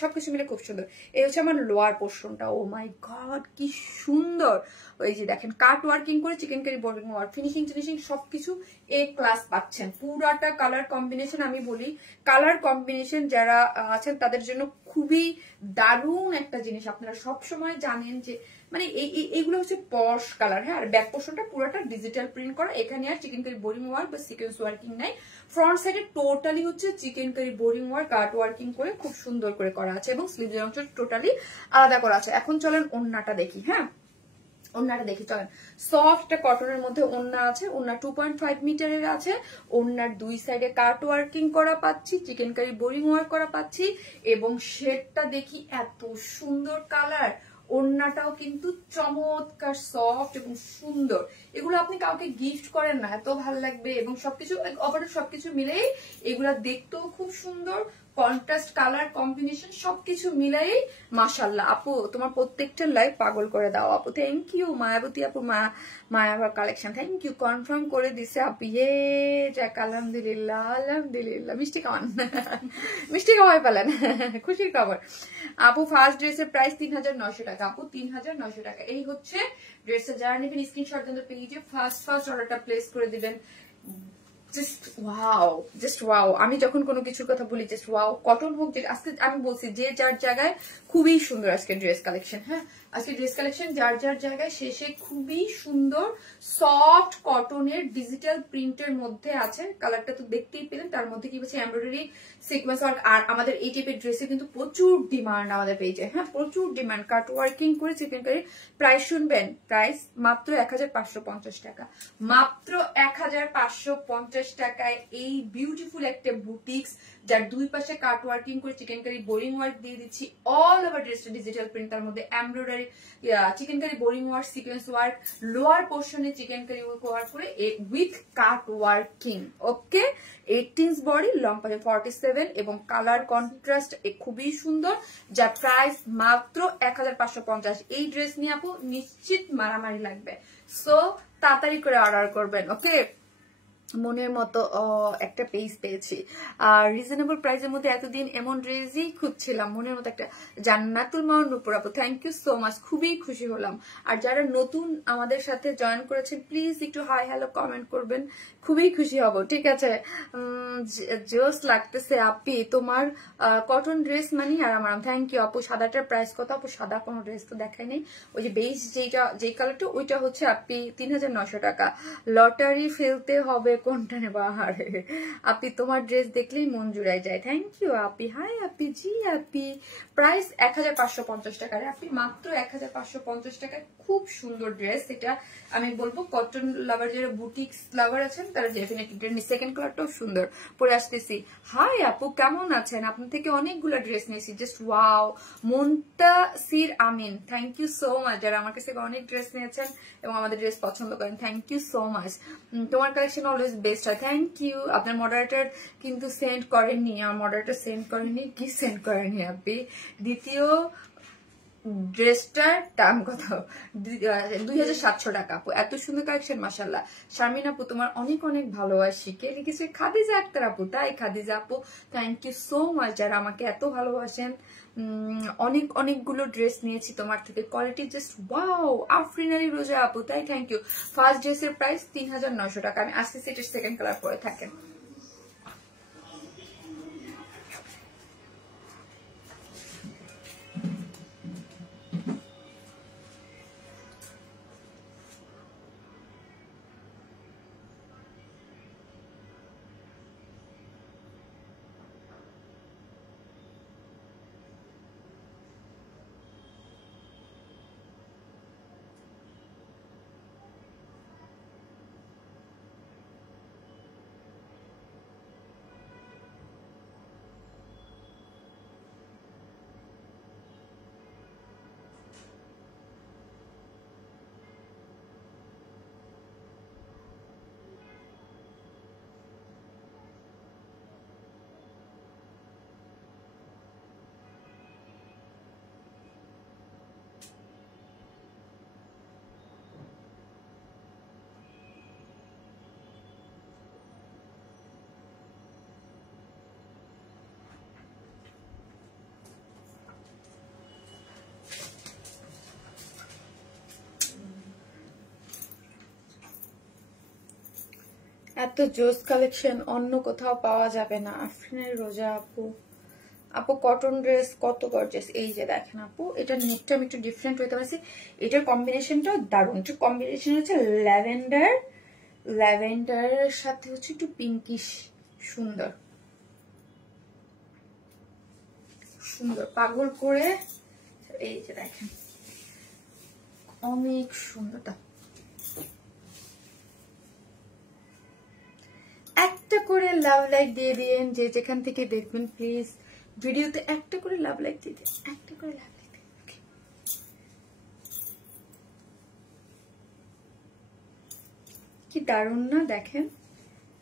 সবকিছু মিলে খুব সুন্দর। এই হচ্ছে আমার লোয়ার পোর্শনটা, ও মাই গড কি সুন্দর। ওই যে দেখেন কাট ওয়ার্কিং করে চিকেনকারি বোরিং ওয়ার্ক, ফিনিশিং টিনিশিং সবকিছু এ ক্লাস পাচ্ছেন। পুরাটা কালার কম্বিনেশন, আমি বলি কালার কম্বিনেশন যারা আছেন তাদের জন্য খুবই দারুণ একটা জিনিস। আপনারা সব সময় জানেন যে মানে এইগুলো হচ্ছে পশ কালার, হ্যাঁ। আর ব্যাক পোর্শনটা পুরোটা ডিজিটাল প্রিন্ট করা, এখানে আর চিকেনকারি বোরিং ওয়ার্ক বা সিকোয়েন্স ওয়ার্কিং নাই। ফ্রন্ট সাইডে টোটালি হচ্ছে চিকেনকারি বোরিং ওয়ার্ক কাট ওয়ার্কিং করে খুব সুন্দর করে করা আছে এবং স্লিভের অংশ টোটালি আলাদা করা আছে। এখন চলেন ওড়নাটা দেখি, হ্যাঁ ওড়নাটা দেখি চলেন। সফট কটনের মধ্যে ওড়না আছে, ওড়না 2.5 মিটারের আছে। ওড়নার দুই সাইডে কাট ওয়ার্কিং করা পাচ্ছি, চিকেনকারি বোরিং ওয়ার্ক করা পাচ্ছি এবং শেডটা দেখি এত সুন্দর কালার। ওড়নাটাও কিন্তু চমৎকার সফট এবং সুন্দর। এগুলো আপনি কাউকে গিফট করেন না, এত ভালো লাগবে। এবং সবকিছু ওভারঅল সবকিছু মিলেই এগুলা দেখতেও খুব সুন্দর, কন্ট্রাস্ট কালার কম্বিনেশন সবকিছু মিলাই মাশাআল্লাহ। আপু তোমার প্রত্যেকটা লাইভ পাগল করে দাও আপু, থ্যাংক ইউ। মায়াবতী আপু, মায়াবার কালেকশন, থ্যাংক ইউ, কনফার্ম করে দিছে আপু। যাক আলহামদুলিল্লাহ, আলহামদুলিল্লাহ। মিষ্টি খাওয়ান, মিষ্টি খাওয়াই পেলেন, খুশির খবর। আপু ফার্স্ট ড্রেসের প্রাইস 3900 টাকা আপু, 3900 টাকা। এই হচ্ছে ড্রেসের, যারা নেবেন স্ক্রিনশট দেন পেজে, ফার্স্ট অর্ডারটা প্লেস করে দিবেন। জাস্ট ওয়াও, আমি যখন কোনো কিছুর কথা বলি জাস্ট ওয়াও। কটন হোক, যে আজকে আমি বলছি যে যার জায়গায় খুবই সুন্দর আজকে ড্রেস কালেকশন, হ্যাঁ আজকে ড্রেস কালেকশন যার যার জায়গায় শেষে খুবই সুন্দর সফট কটনের ডিজিটাল প্রিন্টের মধ্যে আছে। কালারটা তো দেখতেই পেলেন, তার মধ্যে কি বলছে এমব্রয়ডারি সিকোয়েন্স ওয়ার্ক। আর আমাদের এই টাইপের ড্রেসে কিন্তু প্রচুর ডিমান্ড আমাদের পেজে, হ্যাঁ প্রচুর ডিমান্ড। কাট ওয়ার্কিং করে চিকেনকারি। প্রাইস শুনবেন, প্রাইস মাত্র 1550 টাকা, মাত্র 1550 টাকায় এই বিউটিফুল একটা বুটিক্স, যার দুই পাশে কাট ওয়ার্কিং করে চিকেনকারি বোরিং ওয়ার্ক দিয়ে দিচ্ছি। অল ওভার ড্রেসটা ডিজিটাল প্রিন্ট, তার মধ্যে embroidery chikankari boring work, sequence work, lower পোর্শনে চিকেনকারি ওয়ার্ক করে with cut working. Okay, 18 body, long পাবে 47 এবং কালার কন্ট্রাস্ট খুবই সুন্দর, যার প্রাইস মাত্র 1550। এই ড্রেস নিয়ে আপু নিশ্চিত মারামারি লাগবে, সো তাড়াতাড়ি করে অর্ডার করবেন। ওকে, মনের মতো একটা পেজ পেয়েছি আর রিজনেবল প্রাইসের মধ্যে। এতদিন এমন ড্রেসই খুঁজছিলাম, মনের মতো একটা। জান্নাতুল মাও নূপুর আপু, থ্যাংক ইউ সো মাচ, খুবই খুশি হলাম। আর যারা নতুন আমাদের সাথে জয়েন করেছেন প্লিজ একটু হাই হ্যালো কমেন্ট করবেন, খুবই খুশি হব। ঠিক আছে, জোস লাগতেছে আপি তোমার কটন ড্রেস মানে আর আমার। থ্যাংক ইউ আপু। সাদাটার প্রাইস কত আপু? সাদা কোনো ড্রেস তো দেখাই নেই। ওই যে বেস যেই কালারটা ওইটা হচ্ছে আপনি 3900 টাকা। লটারি ফেলতে হবে কোনটা নেবা? আরে আপি তোমার ড্রেস দেখলেই মন জুড়াই যায়। Thank you Api. High Api G Api. Price 1550 টাকা। আপনি মাত্র 1550 টাকায় খুব সুন্দর ড্রেস। এটা আমি বলবো কটন লাভার, যারা বুটিক্স লাভার আছেন তারা ডেফিনেটলি। সেকেন্ড কালারটাও সুন্দর, পরে আসতেছি। হাই আপু কেমন আছেন? আপনার থেকে অনেকগুলো ড্রেস নিয়েছি, just wow. Muntasir Amin, thank you so much, যারা আমার কাছ থেকে অনেক ড্রেস নিয়েছেন এবং আমাদের ড্রেস পছন্দ করেন, থ্যাংক ইউ সো মাচ। তোমার কালেকশন অলওয়েজ বেস্ট হয়, থ্যাংক ইউ। আপনার মডারেটর কিন্তু সেন্ড করেননি, আমার মডারেটর সেন্ড করেনি, কি সেন্ড করেনি আপনি? দ্বিতীয় ড্রেসটার দাম কত? 2700 টাকা আপু। এত সুন্দর কালেকশন, মাশাআল্লাহ। শারমিন আপু তোমার অনেক অনেক ভালোবাসি। কে লিখেছে? খাদিজা আক্তার আপু। তাই খাদিজা আপু, থ্যাংক ইউ সো মাচ, যারা আমাকে এত ভালোবাসেন। অনেকগুলো ড্রেস নিয়েছি তোমার থেকে, quality just wow. Afrin Ali রোজা আপু, তাই থ্যাংক ইউ। ফার্স্ট ড্রেসের প্রাইস 3900 টাকা। আমি আসতে সেটের সেকেন্ড কালার পরে থাকেন। এত জোস কালেকশন অন্য কোথাও পাওয়া যাবে না। আফরিনের রোজা আপু, আপু কটন ড্রেস কত গর্জিয়াস। এই যে দেখেন আপু, এটা নেকটা আমি একটু ডিফারেন্ট হইতে পারছি, এটার কম্বিনেশনটাও দারুণ। এটার কম্বিনেশন হচ্ছে ল্যাভেন্ডারের সাথে হচ্ছে একটু পিঙ্কিশ, সুন্দর সুন্দর পাগল করে। এই যে দেখেন অনেক সুন্দর। একটা করে লাভ লাইক দিয়ে দিন, যে যেখান থেকে দেখবেন প্লিজ ভিডিওতে একটা করে লাভ লাইক দিয়ে দিন, একটা করে লাভ লাইক দিন। কি দারুণ না, দেখেন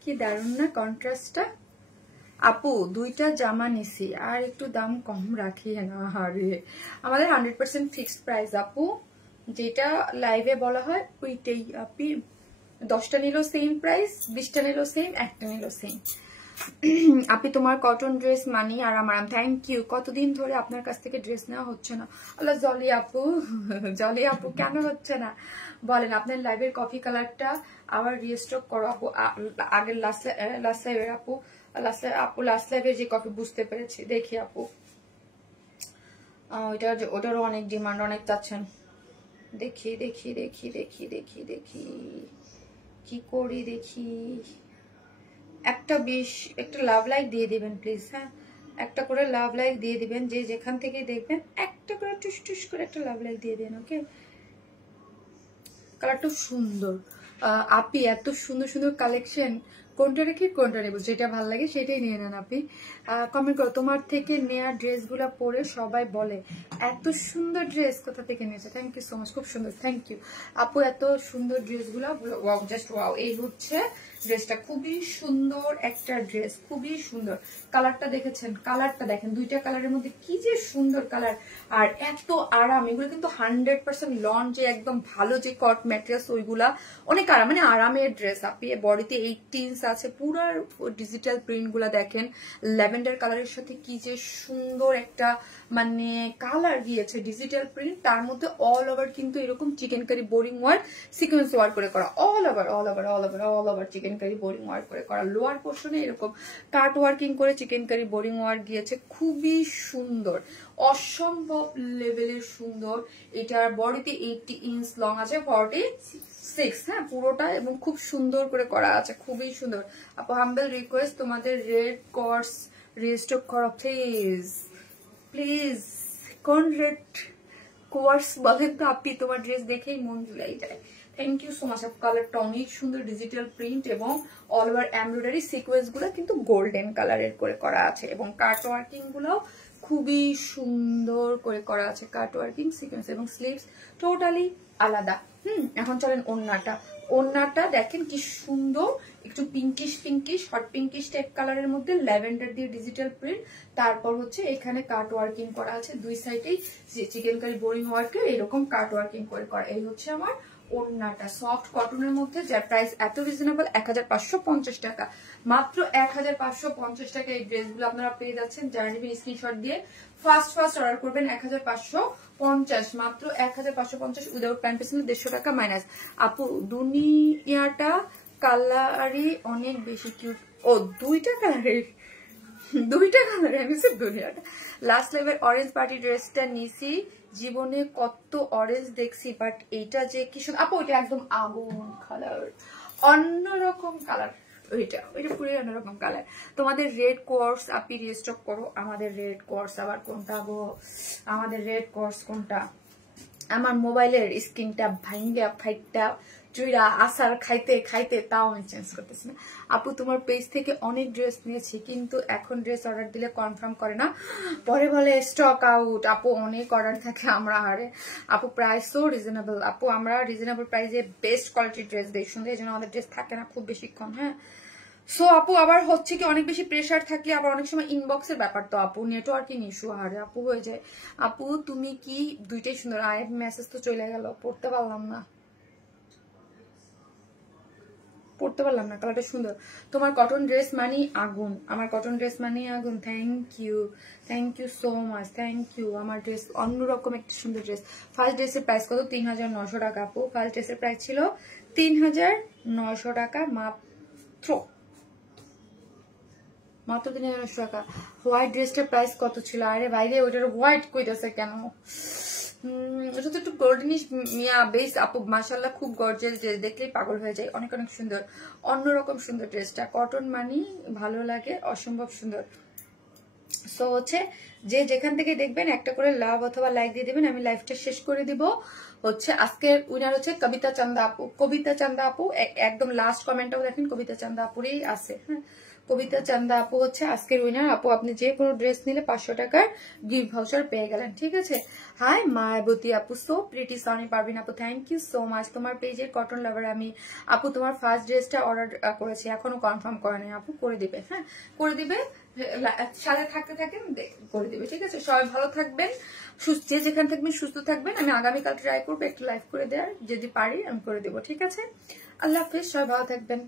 কি দারুণ না কন্ট্রাস্টটা। আপু দুইটা জামা নিছি, আর একটু দাম কম রাখিয়ে না। আরে আমাদের 100% ফিক্সড প্রাইস আপু, যেটা লাইভে বলা হয় ওইটাই। আপনি 10টা নিল সেম প্রাইস, 20টা নিল সেম, একটা নিল সেম। আপনি তোমার কটন ড্রেস মানি আর আমার থ্যাংক ইউ। কতদিন ধরে আপনার কাছ থেকে ড্রেস নেওয়া হচ্ছে না? আল্লাহ জলি আপু, জলি আপু কেন হচ্ছে না বলেন? আপনার লাইভের কফি কালারটা আবার রিস্টক করো আপু। আগের লাস্ট লাইভের আপু, লাস্ট লাইভের যে কফি বুঝতে পেরেছি, দেখি আপু ওটারও অনেক ডিমান্ড, অনেক চাচ্ছেন। দেখি দেখি দেখি দেখি দেখি দেখি কি করি, দেখি একটা লাভ লাইক দিয়ে দিবেন প্লিজ। হ্যাঁ, একটা করে লাভ লাইক দিয়ে দিবেন, যে যেখান থেকে দেখবেন একটা করে টুস টুস করে একটা লাভ লাইক দিয়ে দেন। ওকে, কালারটা সুন্দর। আপি এত সুন্দর সুন্দর কালেকশন, কোনটা রেখে কোনটা নেবো, যেটা ভালো লাগে সেটাই নিয়ে নেন। আপনি কমেন্ট করো, তোমার থেকে নেওয়া ড্রেসগুলো পরে সবাই বলে এত সুন্দর ড্রেস কোথা থেকে নিয়েছে। থ্যাংক ইউ সো মাচ, খুব সুন্দর, থ্যাংক ইউ আপু। এত সুন্দর ড্রেসগুলো ওয়াও, জাস্ট ওয়াও। এই হচ্ছে ড্রেসটা, খুবই সুন্দর একটা ড্রেস, খুবই সুন্দর। কালারটা দেখেছেন? কালারটা দেখেন, দুইটা কালারের মধ্যে কি যে সুন্দর কালার, আর এত আরাম। এগুলো কিন্তু 100% লন, যে একদম ভালো যে কট ম্যাটেরিয়ালস, ওইগুলা অনেক আরাম, মানে আরামের ড্রেস। আপনি বডিতে 18 ইঞ্চ আছে, পুরো ডিজিটাল প্রিন্ট গুলা দেখেন, ল্যাভেন্ডার কালারের সাথে কি যে সুন্দর একটা মানে কালার গিয়েছে, ডিজিটাল প্রিন্ট, তার মধ্যে অল ওভার কিন্তু এরকম chikankari boring work, sequence work করে করা, all over chikankari boring work করে করা। লোয়ার পোর্শনে এরকম কাট ওয়ার্কিং করে চিকেন কারি বোরিং ওয়ার্ক গিয়েছে, খুবই সুন্দর, অসম্ভব লেভেলের সুন্দর। এটার বডিতে 80 ইঞ্চ লং আছে, 6, হ্যাঁ পুরোটা, এবং খুব সুন্দর করে করা আছে, খুবই সুন্দর। আপু হাম্বল রিকোয়েস্ট তোমাদের রেড কর্স রিস্টক করো প্লিজ প্লিজ। কোন রেড কোয়ার্স বলেন তো আপনি? তোমার ড্রেস দেখেই মন জুলাই যায়। Thank you so much. কালারটা অনেক সুন্দর, ডিজিটাল প্রিন্ট এবং অল ওভার এমব্রয়ডারি সিকোয়েন্স গুলো কিন্তু গোল্ডেন কালারের করে করা আছে, এবং কাট ওয়ার্কিং গুলো খুবই সুন্দর করে করা আছে, কাট ওয়ার্কিং সিকোয়েন্স, এবং স্লিভস টোটালি আলাদা। এখন চলেন ওড়নাটা। ওড়নাটা দেখেন কি সুন্দর, একটু pinkish pinkish hot pinkish type কালারের মধ্যে ল্যাভেন্ডার দিয়ে ডিজিটাল প্রিন্ট, তারপর হচ্ছে এখানে কাট ওয়ার্কিং করা আছে দুই সাইডেই, চিকেন কারি বোরিং ওয়ার্কে এরকম কাট ওয়ার্কিং করে করা। এই হচ্ছে আমার ওড়নাটা, সফট কটনের মধ্যে, যার প্রাইস এত রিজনেবল 1550 টাকা, মাত্র 1550 টাকা। এই ড্রেসগুলো আপনারা পেয়ে যাচ্ছেন, যারা নেবেন স্ক্রিনশট দিয়ে ফার্স্ট অর্ডার করবেন। 1550, মাত্র 1550 উইদাউট প্যান্ট পিছনে 150 টাকা মাইনাস। আপু দুনিয়াটা কালারই অনেক বেশি কিউট। ও দুইটা কালারের নিয়েছি দুনিয়াটা। লাস্ট লেভেল অরেঞ্জ পার্টি ড্রেসটা নিয়েছি, জীবনে কত অরেঞ্জ দেখছি, বাট এইটা যে কি সুন্দর আপু, ওইটা একদম আগুন কালার, অন্যরকম কালার, ওইটা পুরো অন্যরকম কালার। তোমাদের রেড কোর্স আপনি রিস্টক করো। আমাদের রেড কোর্স আবার কোনটা গো? আমাদের রেড কোর্স কোনটা? আমার মোবাইলের স্ক্রিনটা ভাঙ্গা ফাইটটা চুইরা আসার খাইতে খাইতে তাও আমি চেঞ্জ করতেছি না। আপু তোমার পেজ থেকে অনেক ড্রেস নিয়েছি, কিন্তু এখন ড্রেস অর্ডার দিলে কনফার্ম করে না, পরে বলে স্টক আউট। আপু অনেক অর্ডার থাকে আমরা হারে। আপু প্রাইসও রিজনেবল। আপু আমরা রিজনেবল প্রাইসে বেস্ট কোয়ালিটির ড্রেস দিই, সুন্দর, এই জন্য আমাদের ড্রেস থাকে না খুব বেশিক্ষণ। হ্যাঁ সো আপু আবার হচ্ছে কি, অনেক বেশি প্রেশার থাকলে আবার অনেক সময় ইনবক্সের ব্যাপার, তো আপু নেটওয়ার্কিং ইস্যু হারে আপু হয়ে যায়। আপু তুমি কি দুইটাই সুন্দর, আয় মেসেজ তো চলে গেল, পড়তে পারলাম না, কালারটা সুন্দর। তোমার কটন ড্রেস মানি আগুন, আমার কটন ড্রেস মানি আগুন। Thank you so much, thank you. আমার ড্রেস অন্যরকম একটা সুন্দর ড্রেস। ফার্স্ট ড্রেসের প্রাইস কত? 3900 টাকা আপু। ফার্স্ট ড্রেসের প্রাইস ছিল 3900 টাকা, মাত্র 3900 টাকা। হোয়াইট ড্রেসটার প্রাইস কত ছিল? আরে বাইরে ওইটার হোয়াইট কইতেছে কেন? এটা তো একটু গোল্ডেনিশ মিয়া বেস আপু, মাশাআল্লাহ খুব গর্জিয়াস ড্রেস, দেখলেই পাগল হয়ে যায়, অনেক অনেক সুন্দর, অন্যরকম সুন্দর ড্রেসটা। কটন মানি ভালো লাগে, অসম্ভব সুন্দর। সো হচ্ছে যে যেখান থেকে দেখবেন একটা করে লাভ অথবা লাইক দিয়ে দিবেন, আমি লাইভটা শেষ করে দিব। হচ্ছে আজকের উইনার হচ্ছে কবিতা চান্দা আপু। কবিতা চান্দা আপু একদম লাস্ট কমেন্টটাও দেখেন, কবিতা চান্দা আপুরই আছে। হ্যাঁ কবিতা চান্দা আপু হচ্ছে আজকের উইনার। আপু আপনি যে কোনো ড্রেস নিলে 500 টাকার গিফট ভাউচার পেয়ে গেলেন, ঠিক আছে। হাই মায়াবতী আপু, সো প্রিটি সনি পারবিন আপু, থ্যাংক ইউ সো মাচ। তোমার পেজের কটন লাভার আমি। আপু তোমার ফার্স্ট ড্রেসটা অর্ডার করেছি, এখনো কনফার্ম করে নাই আপু, করে দিবে। হ্যাঁ করে দিবে, সাথে থাকতে থাকেন করে দিবে, ঠিক আছে। সবাই ভালো থাকবেন, যে যেখানে থাকবেন সুস্থ থাকবেন। আমি আগামীকাল ট্রাই করবো একটু লাইভ করে দেওয়ার, যদি পারি আমি করে দেবো, ঠিক আছে। আল্লাহ হাফিজ, সবাই ভালো থাকবেন।